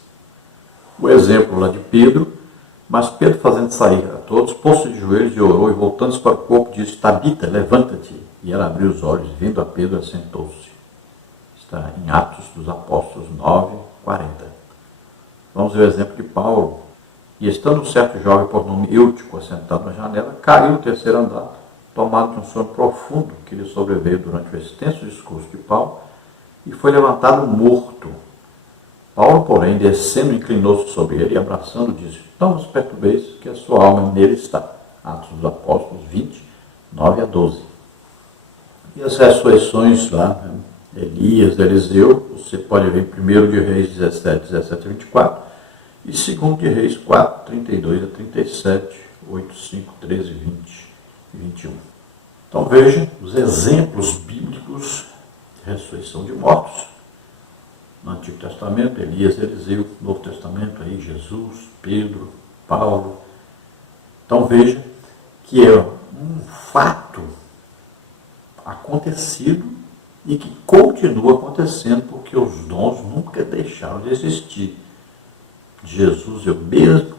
O exemplo lá de Pedro: mas Pedro, fazendo sair a todos, pôs-se de joelhos e orou, e voltando-se para o corpo, disse: Tabita, levanta-te. E ela abriu os olhos, vindo a Pedro, assentou-se. Está em Atos dos Apóstolos 9, 40. Vamos ver o exemplo de Paulo. E estando um certo jovem por nome Eutico assentado na janela, caiu no 3º andar, tomado de um sono profundo que lhe sobreveio durante o extenso discurso de Paulo, e foi levantado morto. Paulo, porém, descendo, inclinou-se sobre ele e, abraçando, disse: não vos perturbeis, que a sua alma nele está. Atos dos Apóstolos 20, 9 a 12. E as ressurreições lá, né? Elias, Eliseu, você pode ver em 1 de Reis 17, 17 a 24, e 2 de Reis 4, 32 a 37, 8, 5, 13, 20 e 21. Então vejam os exemplos bíblicos de ressurreição de mortos. No Antigo Testamento, Elias, Eliseu; no Novo Testamento, aí Jesus, Pedro, Paulo. Então veja que é um fato acontecido e que continua acontecendo, porque os dons nunca deixaram de existir. Jesus é o mesmo,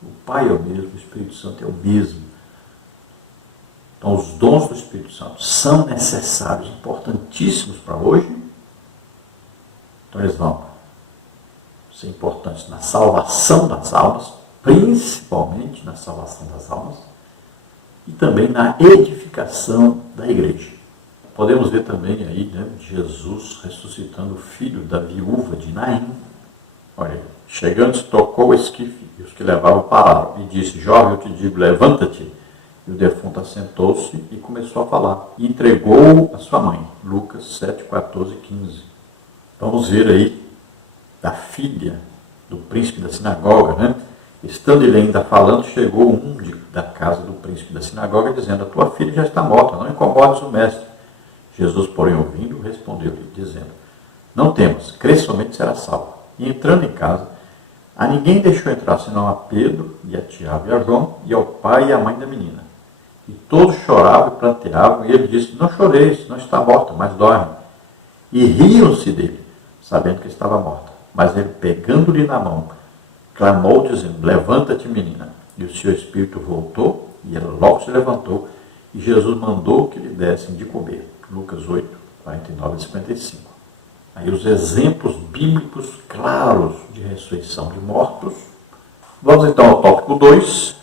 o Pai é o mesmo, o Espírito Santo é o mesmo. Então os dons do Espírito Santo são necessários, importantíssimos para hoje. Então eles vão ser importantes na salvação das almas, principalmente na salvação das almas, e também na edificação da igreja. Podemos ver também aí, né, Jesus ressuscitando o filho da viúva de Naim. Olha, chegando, tocou o esquife, e os que levavam pararam, e disse: jovem, eu te digo, levanta-te. E o defunto assentou-se e começou a falar. E entregou a sua mãe. Lucas 7, 14 e 15. Vamos ver aí da filha do príncipe da sinagoga, né? Estando ele ainda falando, chegou da casa do príncipe da sinagoga, dizendo: a tua filha já está morta, não incomodes o mestre. Jesus, porém, ouvindo, respondeu-lhe, dizendo: não temas, crê, somente será salvo. E entrando em casa, a ninguém deixou entrar, senão a Pedro, e a Tiago e a João, e ao pai e à mãe da menina. E todos choravam e planteavam, e ele disse: não choreis, não está morta, mas dorme. E riam-se dele, sabendo que estava morta. Mas ele, pegando-lhe na mão, clamou, dizendo: levanta-te, menina. E o seu espírito voltou, e ela logo se levantou, e Jesus mandou que lhe dessem de comer. Lucas 8, 49 e 55. Aí os exemplos bíblicos claros de ressurreição de mortos. Vamos então ao tópico 2,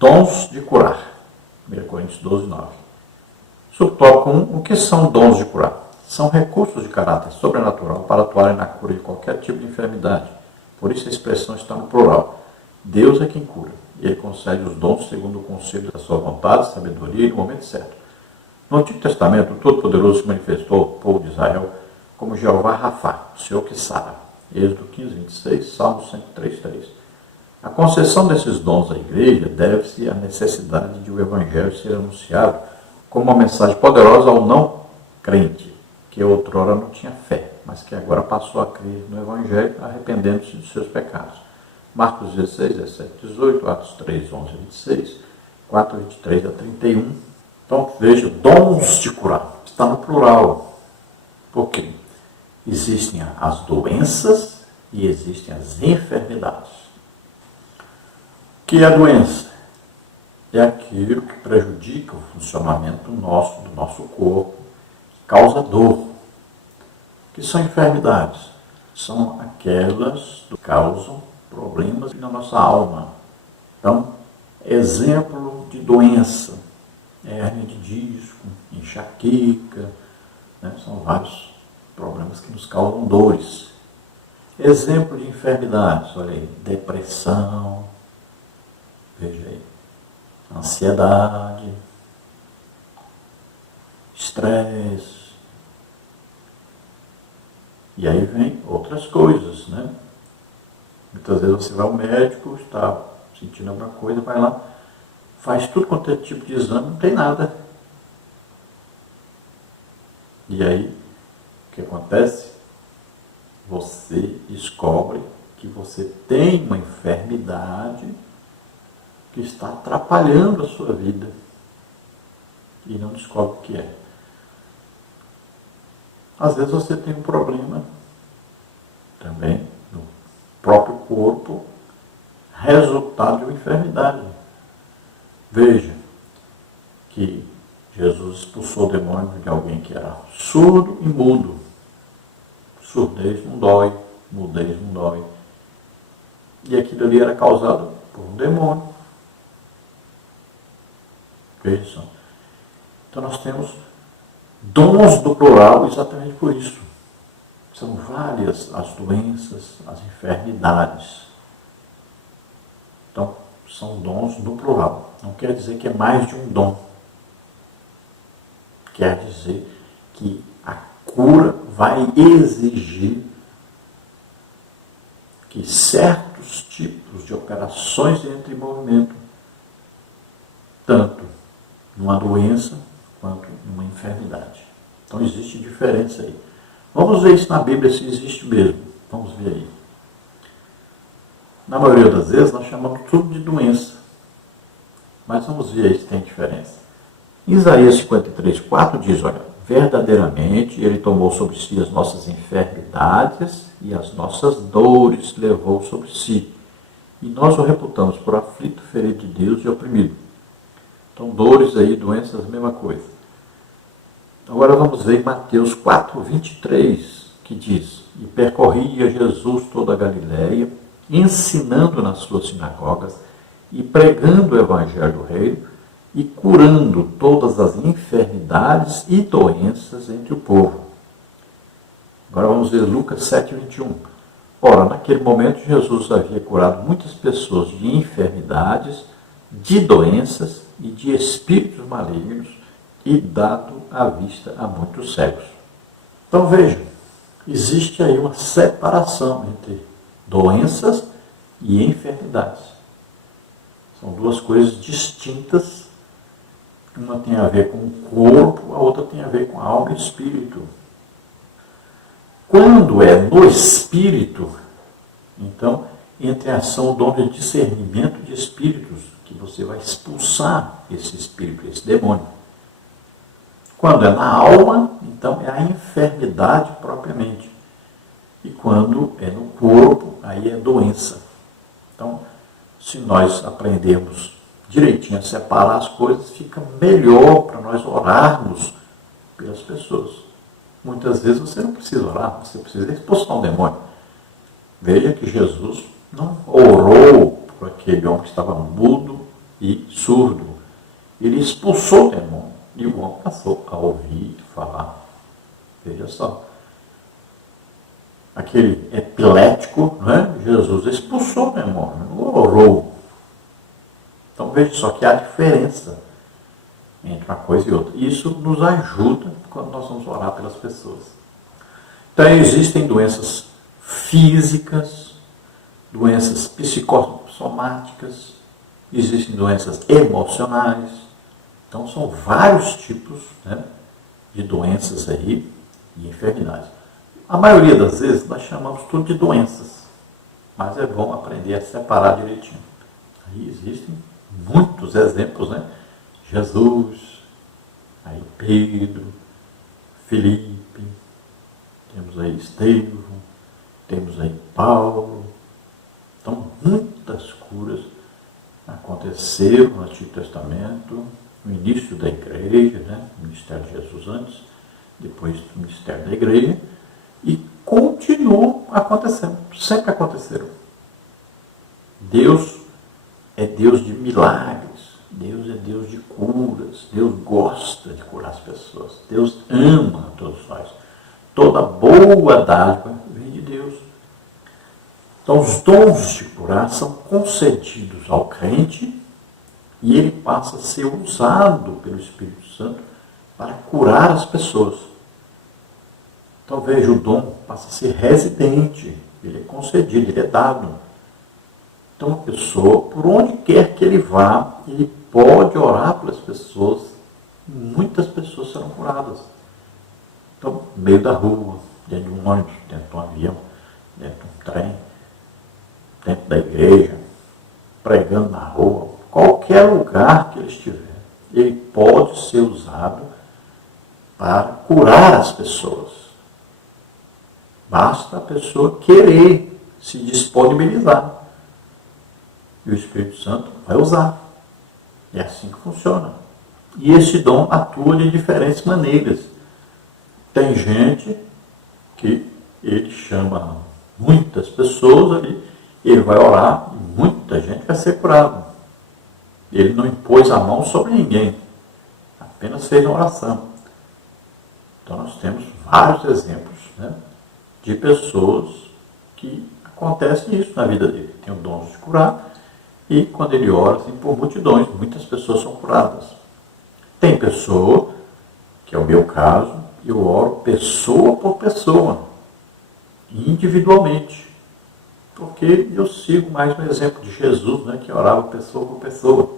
dons de curar. 1 Coríntios 12, 9. Subtópico 1, o que são dons de curar? São recursos de caráter sobrenatural para atuarem na cura de qualquer tipo de enfermidade. Por isso a expressão está no plural. Deus é quem cura, e Ele concede os dons segundo o conselho da sua vontade, sabedoria e no momento certo. No Antigo Testamento, o Todo-Poderoso se manifestou ao povo de Israel como Jeová Rafá, o Senhor que sara. Êxodo 15, 26, Salmo 103, 3. A concessão desses dons à igreja deve-se à necessidade de o Evangelho ser anunciado como uma mensagem poderosa ao não crente, que outrora não tinha fé, mas que agora passou a crer no Evangelho, arrependendo-se de seus pecados. Marcos 16, 17, 18, Atos 3, 11 a 26, 4, 23 a 31. Então, veja, dons de curar. Está no plural. Por quê? Existem as doenças e existem as enfermidades. O que é a doença? É aquilo que prejudica o funcionamento do nosso corpo, que causa dor. O que são enfermidades? São aquelas que causam problemas na nossa alma. Então, exemplo de doença: hérnia de disco, enxaqueca, né? São vários problemas que nos causam dores. Exemplo de enfermidades: olha aí, depressão, veja aí, ansiedade, estresse. E aí vem outras coisas, né? Muitas vezes você vai ao médico, está sentindo alguma coisa, vai lá, faz tudo quanto é tipo de exame, não tem nada. E aí, o que acontece? Você descobre que você tem uma enfermidade que está atrapalhando a sua vida e não descobre o que é. Às vezes você tem um problema também no próprio corpo, resultado de uma enfermidade. Veja que Jesus expulsou o demônio de alguém que era surdo e mudo. Surdez não dói, mudez não dói. E aquilo ali era causado por um demônio. Veja só. Então nós temos dons do plural exatamente por isso. São várias as doenças, as enfermidades. Então, são dons no plural. Não quer dizer que é mais de um dom. Quer dizer que a cura vai exigir que certos tipos de operações entrem em movimento, tanto numa doença quanto numa enfermidade. Então existe diferença aí. Vamos ver isso na Bíblia, se existe mesmo. Vamos ver aí. Na maioria das vezes nós chamamos tudo de doença. Mas vamos ver aí se tem diferença. Isaías 53, 4 diz: olha, verdadeiramente Ele tomou sobre si as nossas enfermidades e as nossas dores levou sobre si. E nós o reputamos por aflito, ferido de Deus e oprimido. Então, dores aí, doenças, mesma coisa. Agora vamos ver em Mateus 4, 23, que diz: e percorria Jesus toda a Galileia, ensinando nas suas sinagogas e pregando o evangelho do reino e curando todas as enfermidades e doenças entre o povo. Agora vamos ver Lucas 7:21. Ora, naquele momento Jesus havia curado muitas pessoas de enfermidades, de doenças e de espíritos malignos e dado a vista a muitos cegos. Então vejam, existe aí uma separação entre doenças e enfermidades. São duas coisas distintas. Uma tem a ver com o corpo, a outra tem a ver com a alma e espírito. Quando é no espírito, então entra em ação o dom de discernimento de espíritos, que você vai expulsar esse espírito, esse demônio. Quando é na alma, então é a enfermidade propriamente. E quando é no corpo, aí é doença. Então, se nós aprendermos direitinho a separar as coisas, fica melhor para nós orarmos pelas pessoas. Muitas vezes você não precisa orar, você precisa expulsar um demônio. Veja que Jesus não orou por aquele homem que estava mudo e surdo. Ele expulsou o demônio e o homem passou a ouvir e falar. Veja só. Aquele epilético, não é? Jesus expulsou o demônio, não orou. Então veja só que há diferença entre uma coisa e outra. Isso nos ajuda quando nós vamos orar pelas pessoas. Então existem doenças físicas, doenças psicossomáticas, existem doenças emocionais. Então são vários tipos, né, de doenças aí e enfermidades. A maioria das vezes nós chamamos tudo de doenças, mas é bom aprender a separar direitinho. Aí existem muitos exemplos, né? Jesus, aí Pedro, Felipe, temos aí Estevão, temos aí Paulo. Então, muitas curas aconteceram no Antigo Testamento, no início da igreja, né? O ministério de Jesus antes, depois do ministério da igreja, e continuam acontecendo, sempre aconteceram. Deus é Deus de milagres, Deus é Deus de curas, Deus gosta de curar as pessoas, Deus ama todos nós. Toda boa dádiva vem de Deus. Então os dons de curar são concedidos ao crente e ele passa a ser usado pelo Espírito Santo para curar as pessoas. Então veja, o dom passa a ser residente, ele é concedido, ele é dado. Então a pessoa, por onde quer que ele vá, ele pode orar pelas pessoas, muitas pessoas serão curadas. Então, no meio da rua, dentro de um ônibus, dentro de um avião, dentro de um trem, dentro da igreja, pregando na rua, qualquer lugar que ele estiver, ele pode ser usado para curar as pessoas. Basta a pessoa querer se disponibilizar. E o Espírito Santo vai usar. É assim que funciona. E esse dom atua de diferentes maneiras. Tem gente que ele chama muitas pessoas ali, ele vai orar e muita gente vai ser curada. Ele não impôs a mão sobre ninguém, apenas fez uma oração. Então nós temos vários exemplos, né, de pessoas que acontece isso na vida dele. Tem o dom de curar e quando ele ora assim, por multidões, muitas pessoas são curadas. Tem pessoa, que é o meu caso, eu oro pessoa por pessoa, individualmente, porque eu sigo mais no exemplo de Jesus, né, que orava pessoa por pessoa.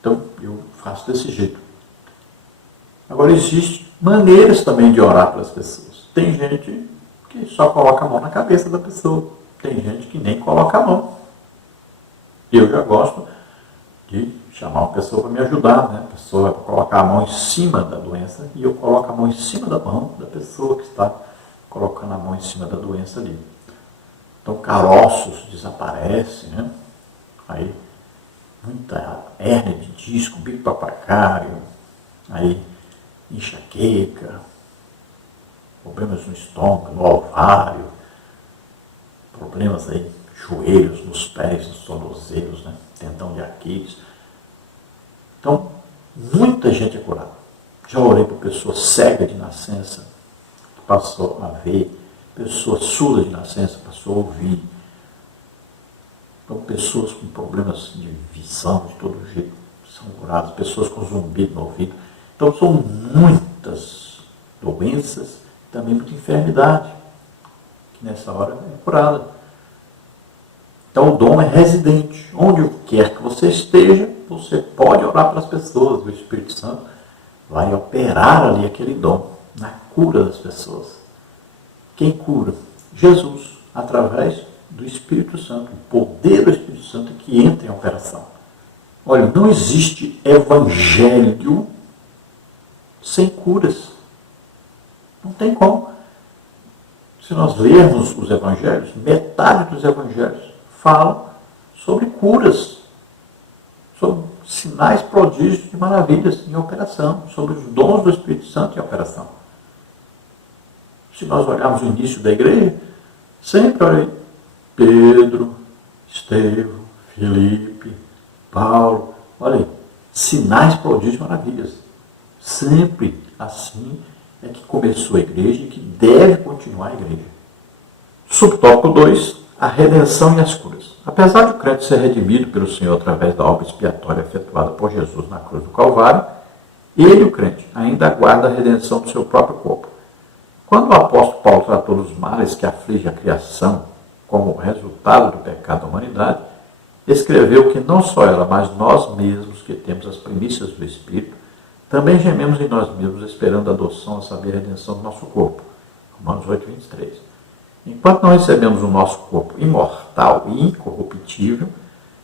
Então eu faço desse jeito. Agora existem maneiras também de orar pelas pessoas. Tem gente que só coloca a mão na cabeça da pessoa. Tem gente que nem coloca a mão. Eu já gosto de chamar uma pessoa para me ajudar, né? A pessoa vai colocar a mão em cima da doença e eu coloco a mão em cima da mão da pessoa que está colocando a mão em cima da doença ali. Então caroços desaparecem, né? Aí muita hérnia de disco, bico papacário, aí enxaqueca, problemas no estômago, no ovário, problemas aí, joelhos, nos pés, nos tornozelos, né? Tendão de Aquiles. Então, muita gente é curada. Já orei por pessoa cega de nascença, que passou a ver, pessoa surda de nascença, passou a ouvir. Então, pessoas com problemas de visão de todo jeito são curadas, pessoas com zumbido no ouvido. Então, são muitas doenças, também muita enfermidade, que nessa hora é curada. Então, o dom é residente. Onde quer que você esteja, você pode orar para as pessoas. O Espírito Santo vai operar ali aquele dom, na cura das pessoas. Quem cura? Jesus, através do Espírito Santo. O poder do Espírito Santo que entra em operação. Olha, não existe evangelho sem curas. Não tem como. Se nós lermos os evangelhos, metade dos evangelhos falam sobre curas, sobre sinais, prodígios e maravilhas em operação, sobre os dons do Espírito Santo em operação. Se nós olharmos o início da igreja, sempre olha Pedro, Estevão, Filipe, Paulo, olha aí, sinais, prodígios e maravilhas. Sempre assim é que começou a igreja e que deve continuar a igreja. Subtópico 2, a redenção e as curas. Apesar de o crente ser redimido pelo Senhor através da obra expiatória efetuada por Jesus na cruz do Calvário, ele, o crente, ainda aguarda a redenção do seu próprio corpo. Quando o apóstolo Paulo tratou dos males que aflige a criação como resultado do pecado da humanidade, escreveu que não só ela, mas nós mesmos, que temos as primícias do Espírito, também gememos em nós mesmos, esperando a adoção, a saber, a redenção do nosso corpo. Romanos 8, 23. Enquanto não recebemos o nosso corpo imortal e incorruptível,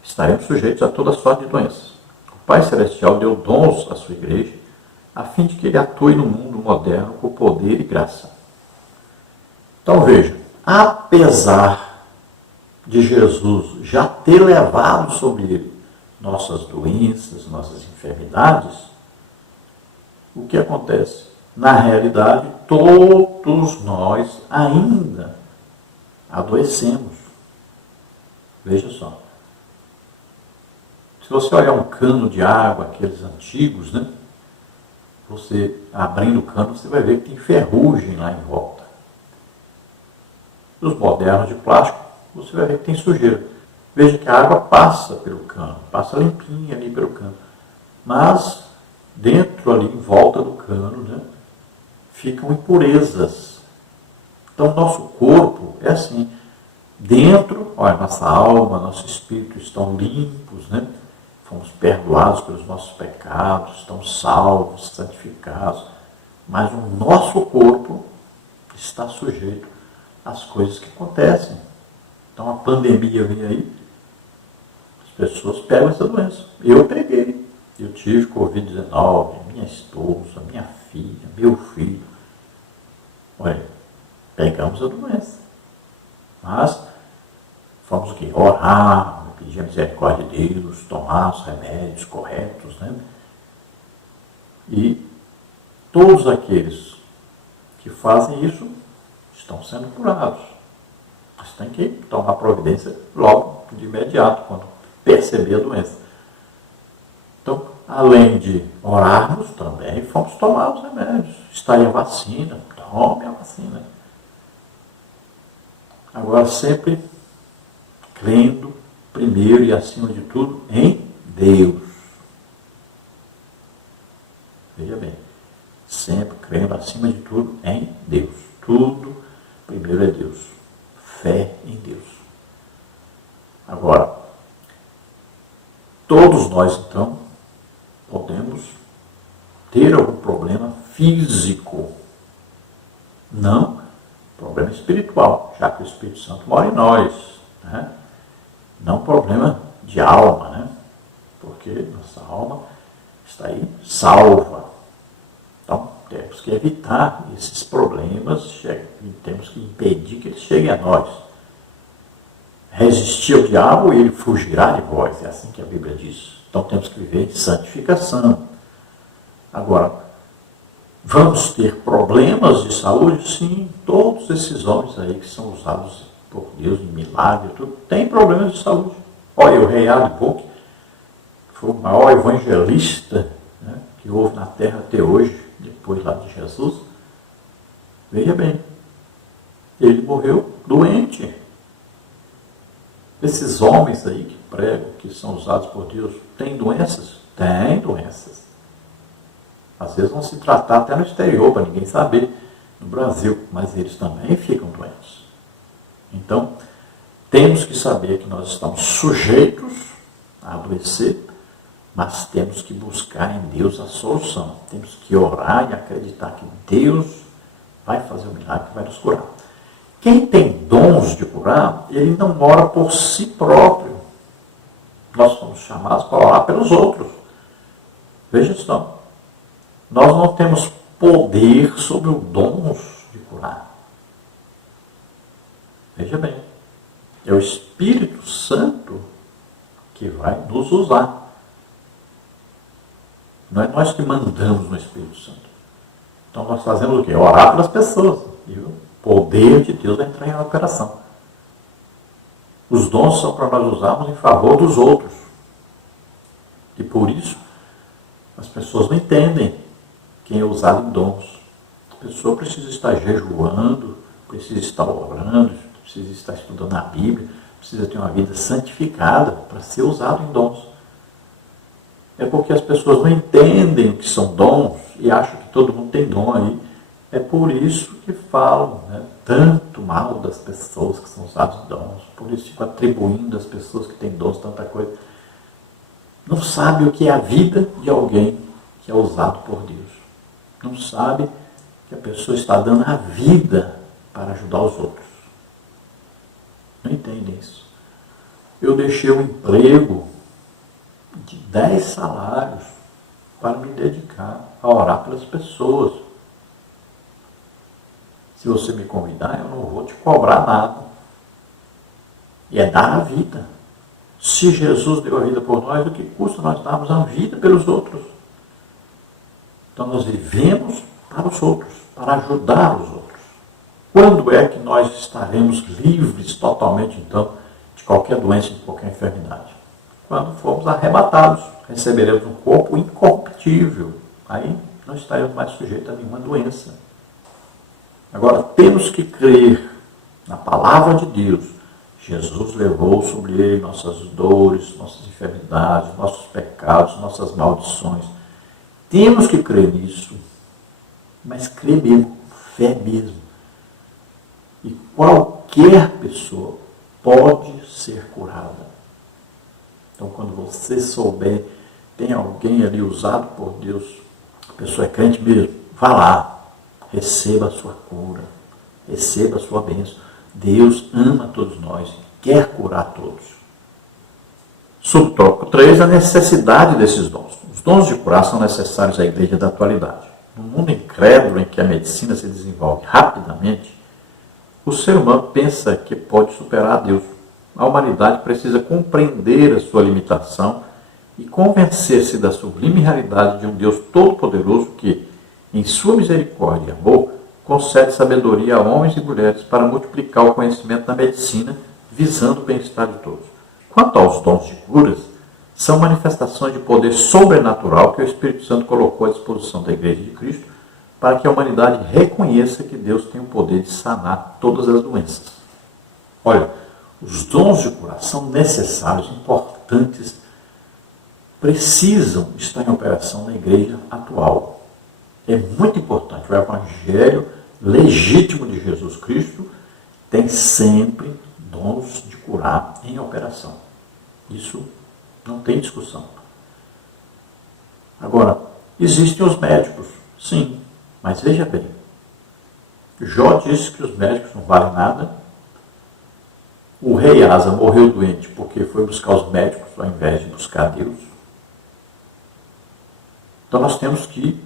estaremos sujeitos a toda sorte de doenças. O Pai Celestial deu dons à sua igreja, a fim de que ele atue no mundo moderno com poder e graça. Então veja, apesar de Jesus já ter levado sobre ele nossas doenças, nossas enfermidades, o que acontece? Na realidade, todos nós ainda adoecemos. Veja só. Se você olhar um cano de água, aqueles antigos, né? Você abrindo o cano, você vai ver que tem ferrugem lá em volta. Os modernos de plástico, você vai ver que tem sujeira. Veja que a água passa pelo cano, passa limpinha ali pelo cano. Mas dentro ali, em volta do cano, né, ficam impurezas. Então, nosso corpo é assim. Dentro, olha, nossa alma, nosso espírito estão limpos, né? Fomos perdoados pelos nossos pecados, estamos salvos, santificados. Mas o nosso corpo está sujeito às coisas que acontecem. Então, a pandemia vem aí, as pessoas pegam essa doença. Eu peguei. Eu tive Covid-19, minha esposa, minha filha, meu filho. Olha, pegamos a doença. Mas fomos o quê? Orar, pedir a misericórdia de Deus, tomar os remédios corretos, né? E todos aqueles que fazem isso estão sendo curados. Mas tem que tomar providência logo, de imediato, quando perceber a doença. Então, além de orarmos, também fomos tomar os remédios. Está aí a vacina, tome a vacina. Agora, sempre crendo, primeiro e acima de tudo, em Deus. Veja bem, sempre crendo acima de tudo em Deus. Tudo primeiro é Deus. Fé em Deus. Agora, todos nós, então, podemos ter algum problema físico, não problema espiritual, já que o Espírito Santo mora em nós, né? Não problema de alma, né? Porque nossa alma está aí salva. Então, temos que evitar esses problemas, temos que impedir que eles cheguem a nós. Resistir ao diabo e ele fugirá de vós, é assim que a Bíblia diz. Então temos que viver em santificação. Agora, vamos ter problemas de saúde? Sim, todos esses homens aí que são usados por Deus em milagre, tudo, tem problemas de saúde. Olha, o rei Book foi o maior evangelista, né, que houve na Terra até hoje, depois lá de Jesus. Veja bem, ele morreu doente. Esses homens aí que pregam, que são usados por Deus, têm doenças? Têm doenças. Às vezes vão se tratar até no exterior, para ninguém saber, no Brasil, mas eles também ficam doentes. Então, temos que saber que nós estamos sujeitos a adoecer, mas temos que buscar em Deus a solução. Temos que orar e acreditar que Deus vai fazer o milagre que vai nos curar. Quem tem dons de curar, ele não ora por si próprio. Nós somos chamados para orar pelos outros. Veja só, nós não temos poder sobre o dom de curar. Veja bem, é o Espírito Santo que vai nos usar. Não é nós que mandamos no Espírito Santo. Então nós fazemos o quê? Orar pelas pessoas. E o poder de Deus vai entrar em operação. Os dons são para nós usarmos em favor dos outros. E por isso, as pessoas não entendem quem é usado em dons. A pessoa precisa estar jejuando, precisa estar orando, precisa estar estudando a Bíblia, precisa ter uma vida santificada para ser usado em dons. É porque as pessoas não entendem o que são dons e acham que todo mundo tem dom aí. É por isso que falam, né, tanto mal das pessoas que são usadas em dons. Por isso ficam atribuindo às pessoas que têm dons tanta coisa. Não sabe o que é a vida de alguém que é usado por Deus. Não sabe que a pessoa está dando a vida para ajudar os outros. Não entendem isso. Eu deixei um emprego de 10 salários para me dedicar a orar pelas pessoas. Se você me convidar, eu não vou te cobrar nada. E é dar a vida. Se Jesus deu a vida por nós, o que custa nós darmos a vida pelos outros? Então nós vivemos para os outros, para ajudar os outros. Quando é que nós estaremos livres totalmente, então, de qualquer doença, de qualquer enfermidade? Quando formos arrebatados, receberemos um corpo incorruptível. Aí não estaremos mais sujeitos a nenhuma doença. Agora, temos que crer na palavra de Deus. Jesus levou sobre ele nossas dores, nossas enfermidades, nossos pecados, nossas maldições. Temos que crer nisso, mas crer mesmo, fé mesmo. E qualquer pessoa pode ser curada. Então, quando você souber, tem alguém ali usado por Deus, a pessoa é crente mesmo, vá lá, receba a sua cura, receba a sua bênção. Deus ama todos nós, quer curar todos. Subtópico 3, a necessidade desses dons. Os dons de curar são necessários à igreja da atualidade. No mundo incrédulo em que a medicina se desenvolve rapidamente, o ser humano pensa que pode superar a Deus. A humanidade precisa compreender a sua limitação e convencer-se da sublime realidade de um Deus todo-poderoso que, em sua misericórdia e amor, concede sabedoria a homens e mulheres para multiplicar o conhecimento da medicina, visando o bem-estar de todos. Quanto aos dons de curas, são manifestações de poder sobrenatural que o Espírito Santo colocou à disposição da Igreja de Cristo para que a humanidade reconheça que Deus tem o poder de sanar todas as doenças. Olha, os dons de cura são necessários, importantes, precisam estar em operação na igreja atual. É muito importante. O Evangelho legítimo de Jesus Cristo tem sempre dons de curar em operação. Isso não tem discussão. Agora, existem os médicos, sim, mas veja bem. Jó disse que os médicos não valem nada. O rei Asa morreu doente porque foi buscar os médicos ao invés de buscar Deus. Então nós temos que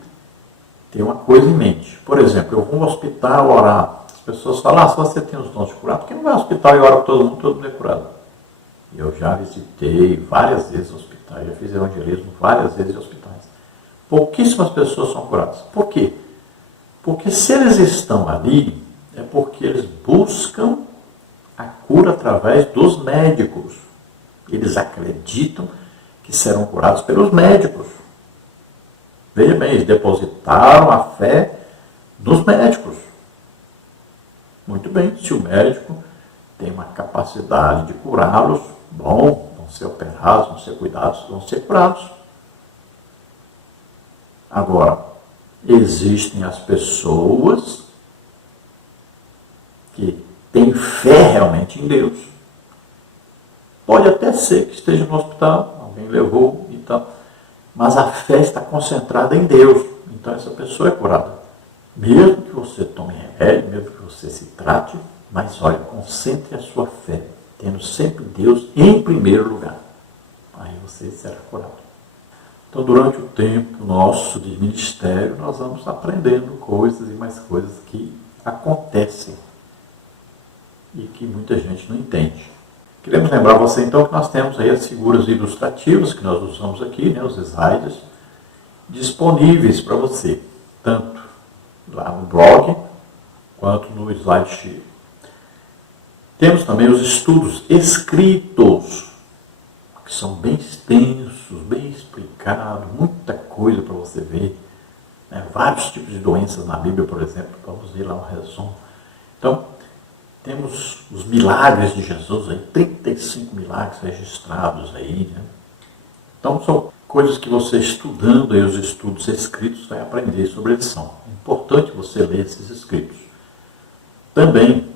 ter uma coisa em mente. Por exemplo, eu vou ao hospital orar. As pessoas falam, se você tem os dons de curar, por que não vai ao hospital e ora para todo mundo é curado? Eu já visitei várias vezes hospitais, já fiz evangelismo várias vezes em hospitais. Pouquíssimas pessoas são curadas. Por quê? Porque se eles estão ali, é porque eles buscam a cura através dos médicos. Eles acreditam que serão curados pelos médicos. Veja bem, eles depositaram a fé nos médicos. Muito bem, se o médico tem uma capacidade de curá-los, bom, vão ser operados, vão ser cuidados, vão ser curados. Agora, existem as pessoas que têm fé realmente em Deus. Pode até ser que esteja no hospital, alguém levou e tal, mas a fé está concentrada em Deus. Então essa pessoa é curada. Mesmo que você tome remédio, mesmo que você se trate, mas olha, concentre a sua fé, tendo sempre Deus em primeiro lugar. Aí você será curado. Então, durante o tempo nosso de ministério, nós vamos aprendendo coisas e mais coisas que acontecem e que muita gente não entende. Queremos lembrar você, então, que nós temos aí as figuras ilustrativas que nós usamos aqui, né, os slides, disponíveis para você, tanto lá no blog, quanto no SlideShare. Temos também os estudos escritos, que são bem extensos, bem explicados, muita coisa para você ver. Né? Vários tipos de doenças na Bíblia, por exemplo, vamos ver lá um resumo. Então, temos os milagres de Jesus, aí, 35 milagres registrados aí. Né? Então, são coisas que você, estudando aí os estudos escritos, vai aprender sobre eles. É importante você ler esses escritos. Também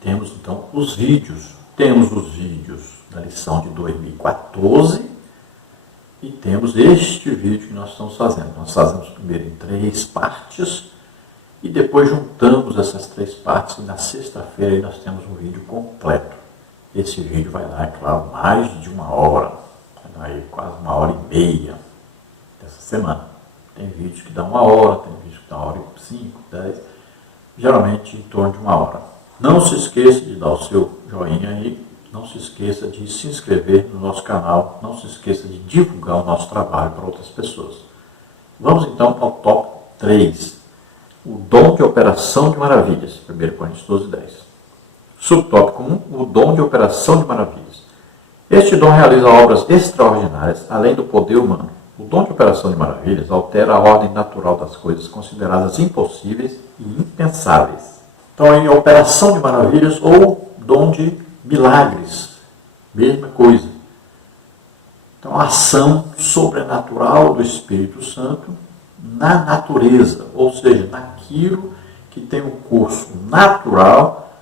temos, então, os vídeos. Temos os vídeos da lição de 2014 e temos este vídeo que nós estamos fazendo. Nós fazemos primeiro em 3 partes e depois juntamos essas 3 partes e na sexta-feira nós temos um vídeo completo. Esse vídeo vai dar, é claro, mais de 1 hora, vai dar aí quase 1h30 dessa semana. Tem vídeos que dão 1 hora, tem vídeos que dão 1h05, 10, geralmente em torno de 1 hora. Não se esqueça de dar o seu joinha aí, não se esqueça de se inscrever no nosso canal, não se esqueça de divulgar o nosso trabalho para outras pessoas. Vamos então ao tópico 3, o dom de operação de maravilhas, 1 Coríntios 12:10. Subtópico 1, o dom de operação de maravilhas. Este dom realiza obras extraordinárias, além do poder humano. O dom de operação de maravilhas altera a ordem natural das coisas consideradas impossíveis e impensáveis. Então, em operação de maravilhas ou dom de milagres, mesma coisa. Então, a ação sobrenatural do Espírito Santo na natureza, ou seja, naquilo que tem um curso natural.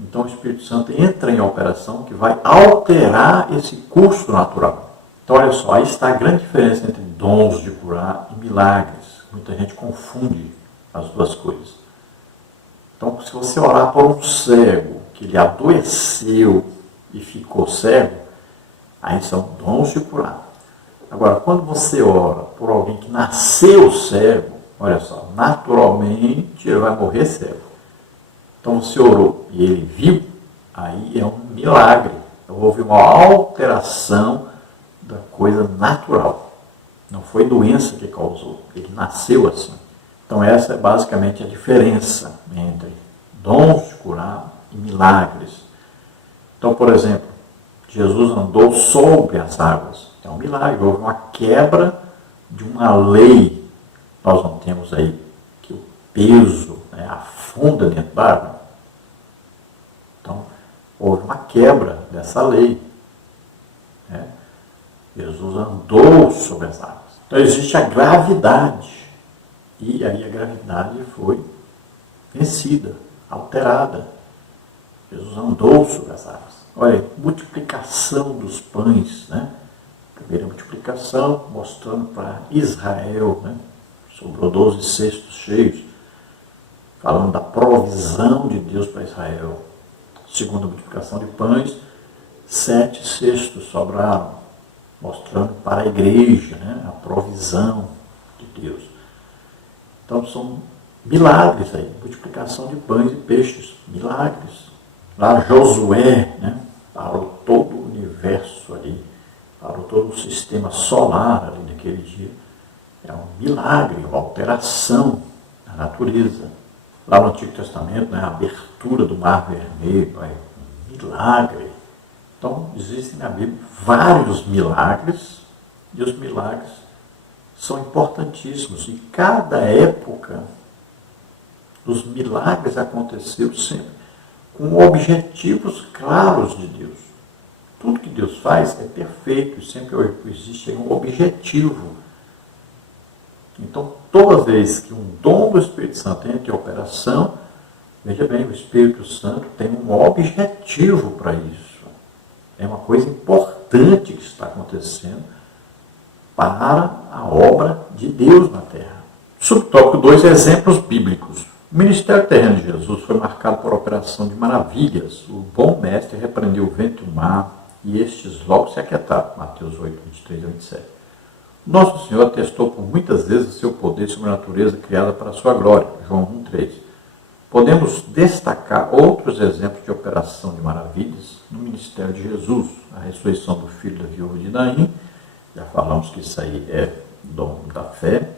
Então, o Espírito Santo entra em operação que vai alterar esse curso natural. Então, olha só, aí está a grande diferença entre dons de curar e milagres. Muita gente confunde as duas coisas. Então, se você orar por um cego, que ele adoeceu e ficou cego, aí são dons de curar. Agora, quando você ora por alguém que nasceu cego, olha só, naturalmente ele vai morrer cego. Então você orou e ele viu, aí é um milagre. Então, houve uma alteração da coisa natural. Não foi doença que causou, ele nasceu assim. Então essa é basicamente a diferença entre dons de curar e milagres. Então, por exemplo, Jesus andou sobre as águas. É um milagre, houve uma quebra de uma lei. Nós não temos aí que o peso, né, afunda dentro da água. Então, houve uma quebra dessa lei. Né? Jesus andou sobre as águas. Então, existe a gravidade. E aí a gravidade foi vencida, alterada. Jesus andou sobre as águas. Olha, multiplicação dos pães, né? Primeira multiplicação, mostrando para Israel, né? Sobrou 12 cestos cheios, falando da provisão de Deus para Israel. Segunda multiplicação de pães, 7 cestos sobraram, mostrando para a igreja, né? A provisão de Deus. Então são milagres aí, multiplicação de pães e peixes, milagres. Lá Josué, né, parou todo o universo ali, parou todo o sistema solar ali naquele dia. É um milagre, uma alteração da natureza. Lá no Antigo Testamento, né, a abertura do Mar Vermelho, é um milagre. Então, existem na Bíblia vários milagres, e os milagres são importantíssimos. E cada época, os milagres aconteceram sempre com objetivos claros de Deus. Tudo que Deus faz é perfeito, e sempre existe um objetivo. Então, toda vez que um dom do Espírito Santo entra em operação, veja bem, o Espírito Santo tem um objetivo para isso. É uma coisa importante que está acontecendo para a obra de Deus na Terra. Subtópico 2, exemplos bíblicos. O ministério terreno de Jesus foi marcado por operação de maravilhas. O bom mestre repreendeu o vento e o mar, e estes logo se aquietaram. Mateus 8, 23 a 27. Nosso Senhor atestou por muitas vezes o seu poder sobre a natureza criada para a sua glória. João 1, 3. Podemos destacar outros exemplos de operação de maravilhas no ministério de Jesus. A ressurreição do filho da viúva de Naim, já falamos que isso aí é dom da fé.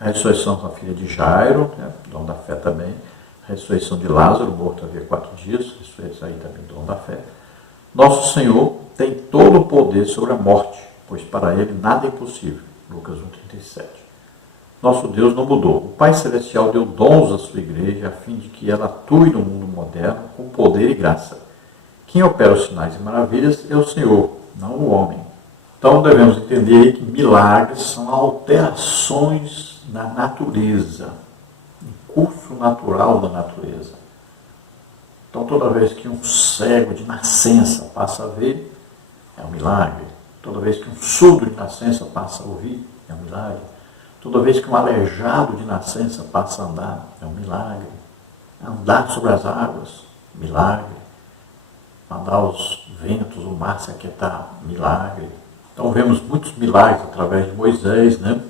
A ressurreição da filha de Jairo, dom da fé também. A ressurreição de Lázaro, morto havia 4 dias, isso aí também dom da fé. Nosso Senhor tem todo o poder sobre a morte, pois para ele nada é impossível. Lucas 1,37. Nosso Deus não mudou. O Pai Celestial deu dons à sua igreja a fim de que ela atue no mundo moderno com poder e graça. Quem opera os sinais e maravilhas é o Senhor, não o homem. Então devemos entender que milagres são alterações na natureza, no curso natural da natureza. Então toda vez que um cego de nascença passa a ver, é um milagre. Toda vez que um surdo de nascença passa a ouvir, é um milagre. Toda vez que um aleijado de nascença passa a andar, é um milagre. Andar sobre as águas, milagre. Mandar os ventos, o mar se aquietar, milagre. Então vemos muitos milagres através de Moisés, né?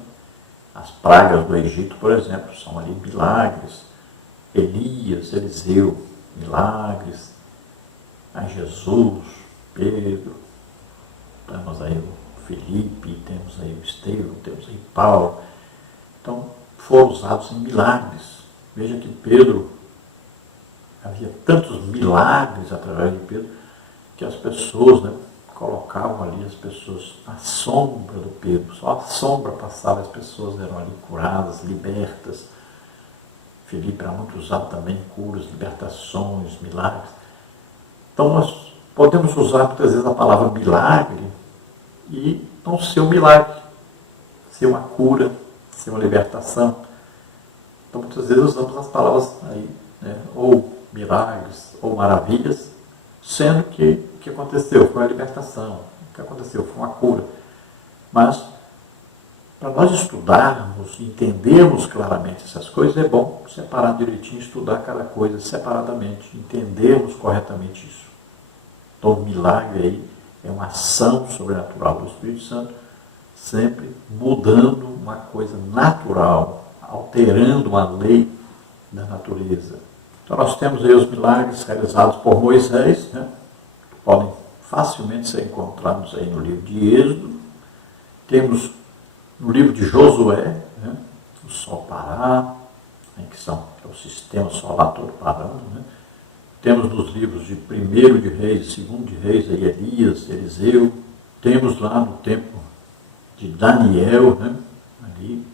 As pragas do Egito, por exemplo, são ali milagres. Elias, Eliseu, milagres. A Jesus, Pedro, temos aí o Felipe, temos aí o Estevão, temos aí Paulo. Então, foram usados em milagres. Veja que Pedro, havia tantos milagres através de Pedro, que as pessoas, né, colocavam ali as pessoas à sombra do Pedro. Só a sombra passava, as pessoas eram ali curadas, libertas. Felipe era muito usado também em curas, libertações, milagres. Então, nós podemos usar muitas vezes a palavra milagre e não ser um milagre, ser uma cura, ser uma libertação. Então, muitas vezes usamos as palavras aí, né, ou milagres, ou maravilhas, sendo que o que aconteceu foi a libertação, o que aconteceu foi uma cura. Mas, para nós estudarmos, entendermos claramente essas coisas, é bom separar direitinho, estudar cada coisa separadamente, entendermos corretamente isso. Então, o milagre aí é uma ação sobrenatural do Espírito Santo, sempre mudando uma coisa natural, alterando uma lei da natureza. Então, nós temos aí os milagres realizados por Moisés, né, que podem facilmente ser encontrados aí no livro de Êxodo. Temos no livro de Josué, né, o sol parar, né, que é o sistema solar todo parando. Né. Temos nos livros de 1º de Reis e 2º de Reis, aí Elias, Eliseu. Temos lá no tempo de Daniel, né, ali,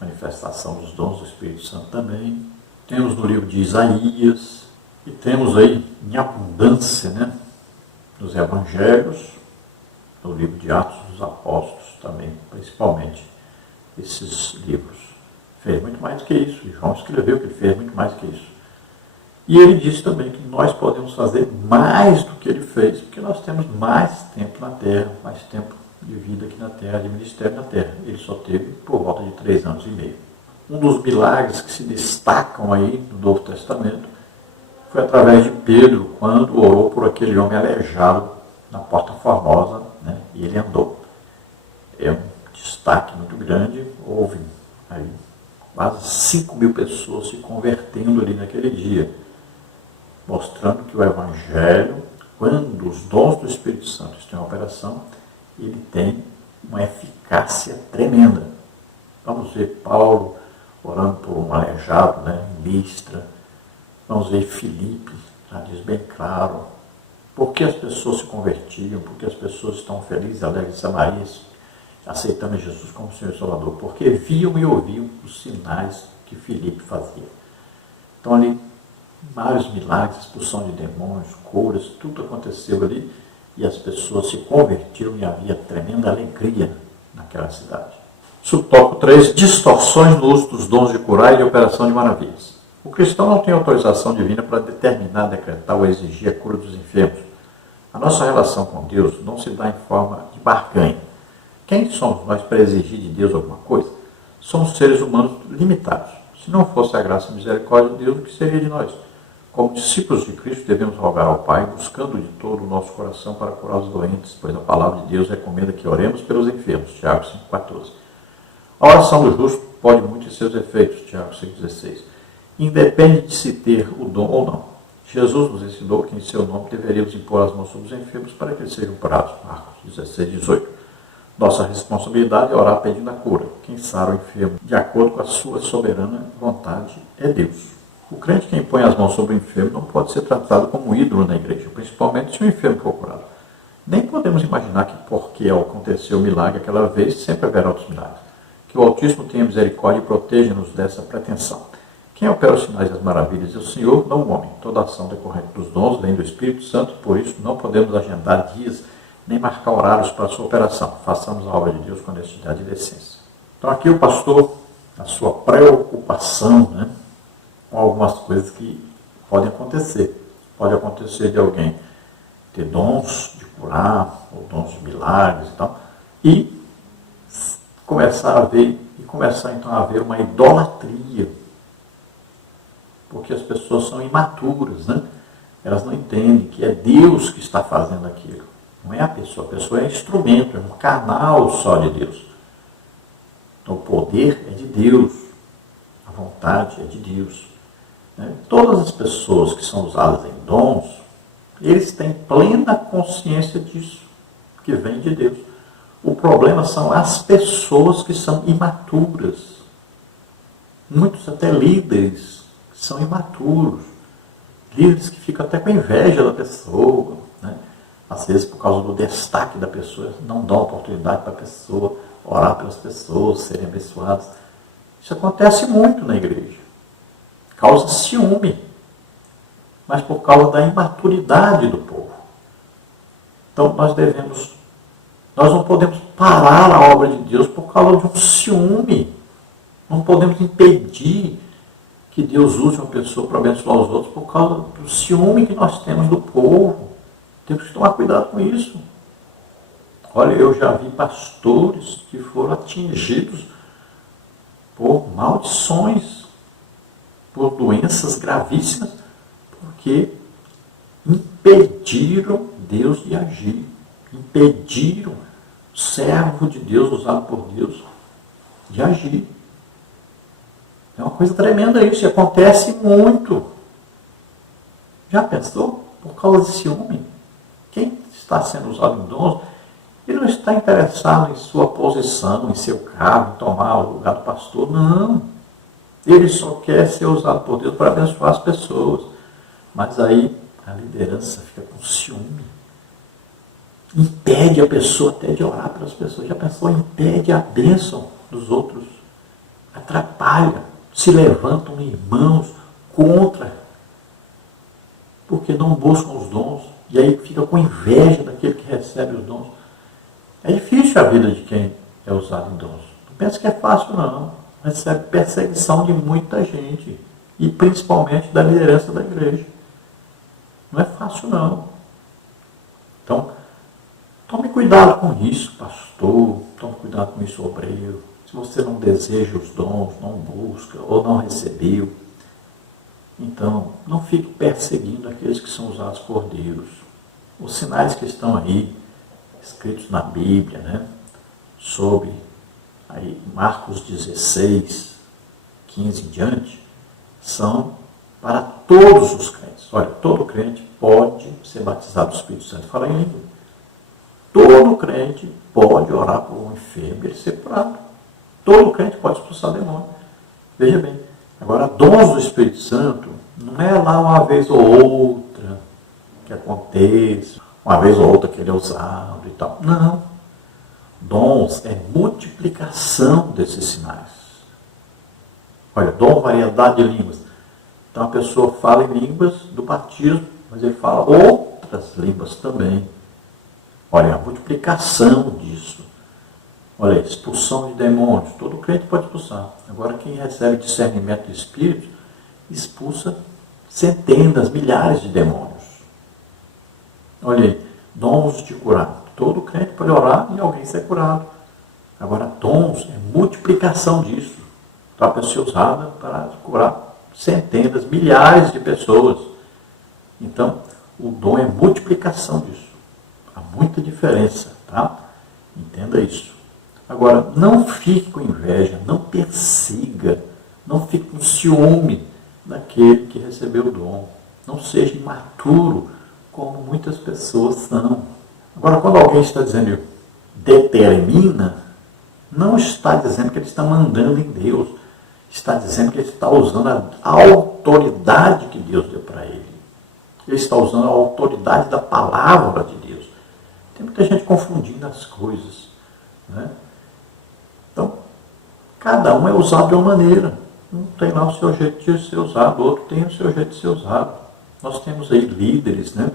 manifestação dos dons do Espírito Santo também. Temos no livro de Isaías, e temos aí em abundância, né, nos Evangelhos, no livro de Atos dos Apóstolos também, principalmente esses livros. Fez muito mais do que isso, e João escreveu que ele fez muito mais do que isso. E ele disse também que nós podemos fazer mais do que ele fez, porque nós temos mais tempo na Terra, mais tempo de vida aqui na Terra, de ministério na Terra. Ele só teve por volta de 3 anos e meio. Um dos milagres que se destacam aí no Novo Testamento foi através de Pedro, quando orou por aquele homem aleijado na Porta Formosa, né, e ele andou. É um destaque muito grande. Houve aí quase 5.000 pessoas se convertendo ali naquele dia, mostrando que o Evangelho, quando os dons do Espírito Santo estão em operação, ele tem uma eficácia tremenda. Vamos ver Paulo orando por um aleijado, né, em Listra. Vamos ver Filipe, já diz bem claro, Por que as pessoas se convertiam? Por que as pessoas estão felizes, alegres, samarias, aceitando Jesus como Senhor e Salvador? Porque viam e ouviam os sinais que Filipe fazia. Então ali, vários milagres, expulsão de demônios, curas, tudo aconteceu ali e as pessoas se convertiram e havia tremenda alegria naquela cidade. Subtópico 3, distorções no uso dos dons de curar e de operação de maravilhas. O cristão não tem autorização divina para determinar, decretar ou exigir a cura dos enfermos. A nossa relação com Deus não se dá em forma de barganha. Quem somos nós para exigir de Deus alguma coisa? Somos seres humanos limitados. Se não fosse a graça e misericórdia de Deus, o que seria de nós? Como discípulos de Cristo, devemos rogar ao Pai, buscando de todo o nosso coração para curar os doentes, pois a palavra de Deus recomenda que oremos pelos enfermos. Tiago 5,14. A oração do justo pode muito em seus efeitos. Tiago 5,16. Independe de se ter o dom ou não. Jesus nos ensinou que em seu nome deveríamos impor as mãos sobre os enfermos para que eles sejam curados. Marcos 16,18. Nossa responsabilidade é orar pedindo a cura. Quem sara o enfermo de acordo com a sua soberana vontade é Deus. O crente que impõe as mãos sobre o enfermo não pode ser tratado como um ídolo na igreja, principalmente se o enfermo for curado. Nem podemos imaginar que porque aconteceu o milagre aquela vez, sempre haverá outros milagres. Que o Altíssimo tenha misericórdia e proteja-nos dessa pretensão. Quem opera os sinais das maravilhas é o Senhor, não o homem. Toda ação decorrente dos dons vem do Espírito Santo, por isso não podemos agendar dias nem marcar horários para a sua operação. Façamos a obra de Deus com honestidade e decência. Então aqui o pastor, a sua preocupação, com algumas coisas que podem acontecer. Pode acontecer de alguém ter dons de curar, ou dons de milagres e tal, e começar então a haver uma idolatria. Porque as pessoas são imaturas, Elas não entendem que é Deus que está fazendo aquilo. Não é a pessoa é instrumento, é um canal só de Deus. Então o poder é de Deus, a vontade é de Deus. Todas as pessoas que são usadas em dons, eles têm plena consciência disso, que vem de Deus. O problema são as pessoas que são imaturas. Muitos até líderes que são imaturos. Líderes que ficam até com inveja da pessoa. Às vezes, por causa do destaque da pessoa, não dão oportunidade para a pessoa orar pelas pessoas, serem abençoadas. Isso acontece muito na igreja. Causa ciúme, mas por causa da imaturidade do povo. Então nós não podemos parar a obra de Deus por causa de um ciúme. Não podemos impedir que Deus use uma pessoa para abençoar os outros por causa do ciúme que nós temos do povo. Temos que tomar cuidado com isso. Olha, eu já vi pastores que foram atingidos por maldições, por doenças gravíssimas, porque impediram Deus de agir, impediram o servo de Deus, usado por Deus, de agir. É uma coisa tremenda isso, e acontece muito. Já pensou? Por causa de ciúme. Quem está sendo usado em dons, ele não está interessado em sua posição, em seu cargo, em tomar o lugar do pastor, não. Ele só quer ser usado por Deus para abençoar as pessoas. Mas aí a liderança fica com ciúme. Impede a pessoa até de orar pelas pessoas. Já pensou? Impede a bênção dos outros. Atrapalha. Se levantam irmãos contra. Porque não buscam os dons. E aí fica com inveja daquele que recebe os dons. É difícil a vida de quem é usado em dons. Não pensa que é fácil, não. Recebe perseguição de muita gente. E principalmente da liderança da igreja. Não é fácil, não. Então, tome cuidado com isso, pastor. Tome cuidado com isso, obreiro. Se você não deseja os dons, não busca ou não recebeu, então, não fique perseguindo aqueles que são usados por Deus. Os sinais que estão aí, escritos na Bíblia, sobre aí, Marcos 16, 15 em diante, são para todos os crentes. Olha, todo crente pode ser batizado do Espírito Santo. Fala em língua. Todo crente pode orar por um enfermo e ele ser curado. Todo crente pode expulsar demônio. Veja bem. Agora, dons do Espírito Santo não é lá uma vez ou outra que acontece. certeza, uma vez ou outra que ele é usado e tal. Não. Dons é multiplicação desses sinais. Olha, dom, variedade de línguas. Então a pessoa fala em línguas do batismo, mas ele fala outras línguas também. Olha, a multiplicação disso. Olha, expulsão de demônios. Todo crente pode expulsar. Agora, quem recebe discernimento de espíritos, expulsa centenas, milhares de demônios. Olha aí, dons de curar. Todo crente pode orar e alguém ser curado. Agora, dons é multiplicação disso. Então, a pessoa é usada para curar centenas, milhares de pessoas. Então, o dom é multiplicação disso. Há muita diferença, tá? Entenda isso. Agora, não fique com inveja, não persiga, não fique com ciúme daquele que recebeu o dom. Não seja imaturo, como muitas pessoas são. Agora, quando alguém está dizendo determina, não está dizendo que ele está mandando em Deus. Está dizendo que ele está usando a autoridade que Deus deu para ele. Ele está usando a autoridade da palavra de Deus. Tem muita gente confundindo as coisas, né? Então, cada um é usado de uma maneira. Um tem lá o seu jeito de ser usado, o outro tem o seu jeito de ser usado. Nós temos aí líderes, né?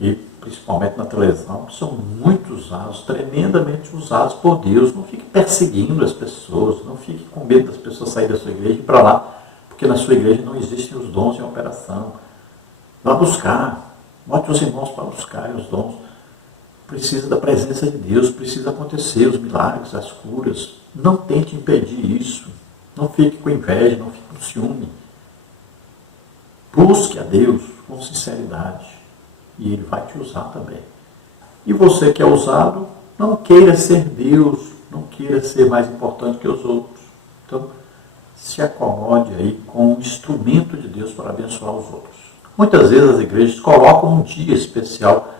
E principalmente na televisão, que são muito usados, tremendamente usados por Deus. Não fique perseguindo as pessoas, não fique com medo das pessoas saírem da sua igreja e ir para lá, porque na sua igreja não existem os dons em operação. Vá buscar, bote os irmãos para buscar os dons. Precisa da presença de Deus, precisa acontecer os milagres, as curas. Não tente impedir isso. Não fique com inveja, não fique com ciúme. Busque a Deus com sinceridade. E Ele vai te usar também. E você que é usado, não queira ser Deus, não queira ser mais importante que os outros. Então, se acomode aí com um instrumento de Deus para abençoar os outros. Muitas vezes as igrejas colocam um dia especial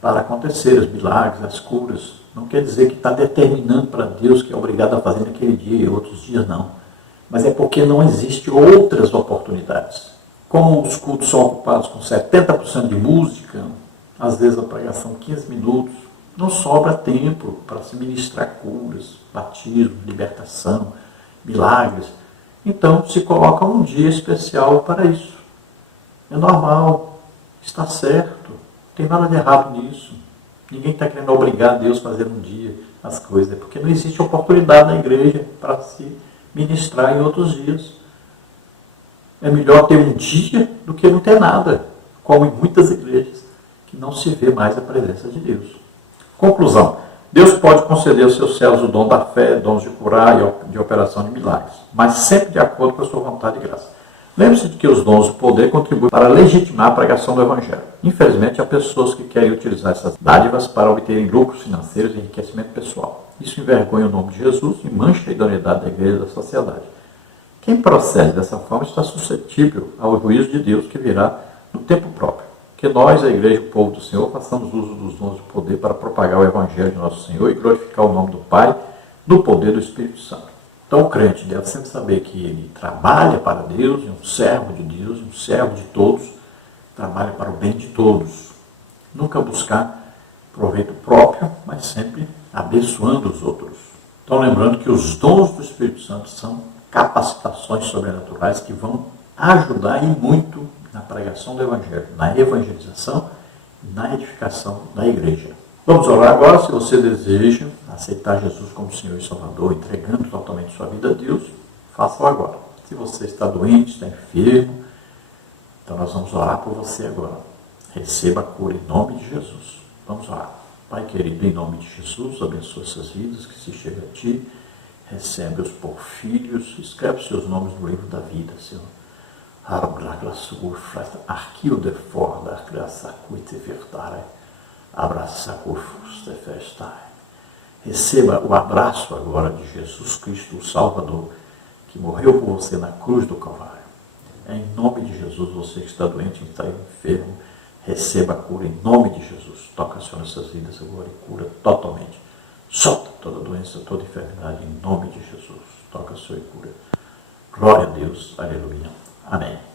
para acontecer os milagres, as curas. Não quer dizer que está determinando para Deus que é obrigado a fazer naquele dia e outros dias não. Mas é porque não existem outras oportunidades. Como os cultos são ocupados com 70% de música, às vezes a pregação 15 minutos, não sobra tempo para se ministrar curas, batismo, libertação, milagres. Então se coloca um dia especial para isso. É normal, está certo, não tem nada de errado nisso. Ninguém está querendo obrigar Deus a fazer um dia as coisas, porque não existe oportunidade na igreja para se ministrar em outros dias. É melhor ter um dia do que não ter nada, como em muitas igrejas, que não se vê mais a presença de Deus. Conclusão. Deus pode conceder aos seus servos o dom da fé, dons de curar e de operação de milagres, mas sempre de acordo com a sua vontade e graça. Lembre-se de que os dons do poder contribuem para legitimar a pregação do Evangelho. Infelizmente, há pessoas que querem utilizar essas dádivas para obterem lucros financeiros e enriquecimento pessoal. Isso envergonha o nome de Jesus e mancha a idoneidade da igreja e da sociedade. Quem procede dessa forma está suscetível ao juízo de Deus que virá no tempo próprio. Que nós, a igreja e o povo do Senhor, façamos uso dos dons do poder para propagar o Evangelho de nosso Senhor e glorificar o nome do Pai, no poder do Espírito Santo. Então o crente deve sempre saber que ele trabalha para Deus, é um servo de Deus, um servo de todos, trabalha para o bem de todos. Nunca buscar proveito próprio, mas sempre abençoando os outros. Então lembrando que os dons do Espírito Santo são capacitações sobrenaturais que vão ajudar e muito na pregação do Evangelho, na evangelização e na edificação da igreja. Vamos orar agora. Se você deseja aceitar Jesus como Senhor e Salvador, entregando totalmente sua vida a Deus, faça-o agora. Se você está doente, está enfermo, então nós vamos orar por você agora. Receba a cura em nome de Jesus. Vamos orar. Pai querido, em nome de Jesus, abençoa essas vidas que se chegam a Ti. Recebe-os por filhos, escreve seus nomes no livro da vida, Senhor. Receba o abraço agora de Jesus Cristo, o Salvador, que morreu por você na cruz do Calvário. Em nome de Jesus, você que está doente, está enfermo, receba a cura em nome de Jesus. Toca, Senhor, nessas vidas agora e cura totalmente. Solta toda doença, toda enfermidade, em nome de Jesus. Toca, Senhor, e cura. Glória a Deus. Aleluia. Amém.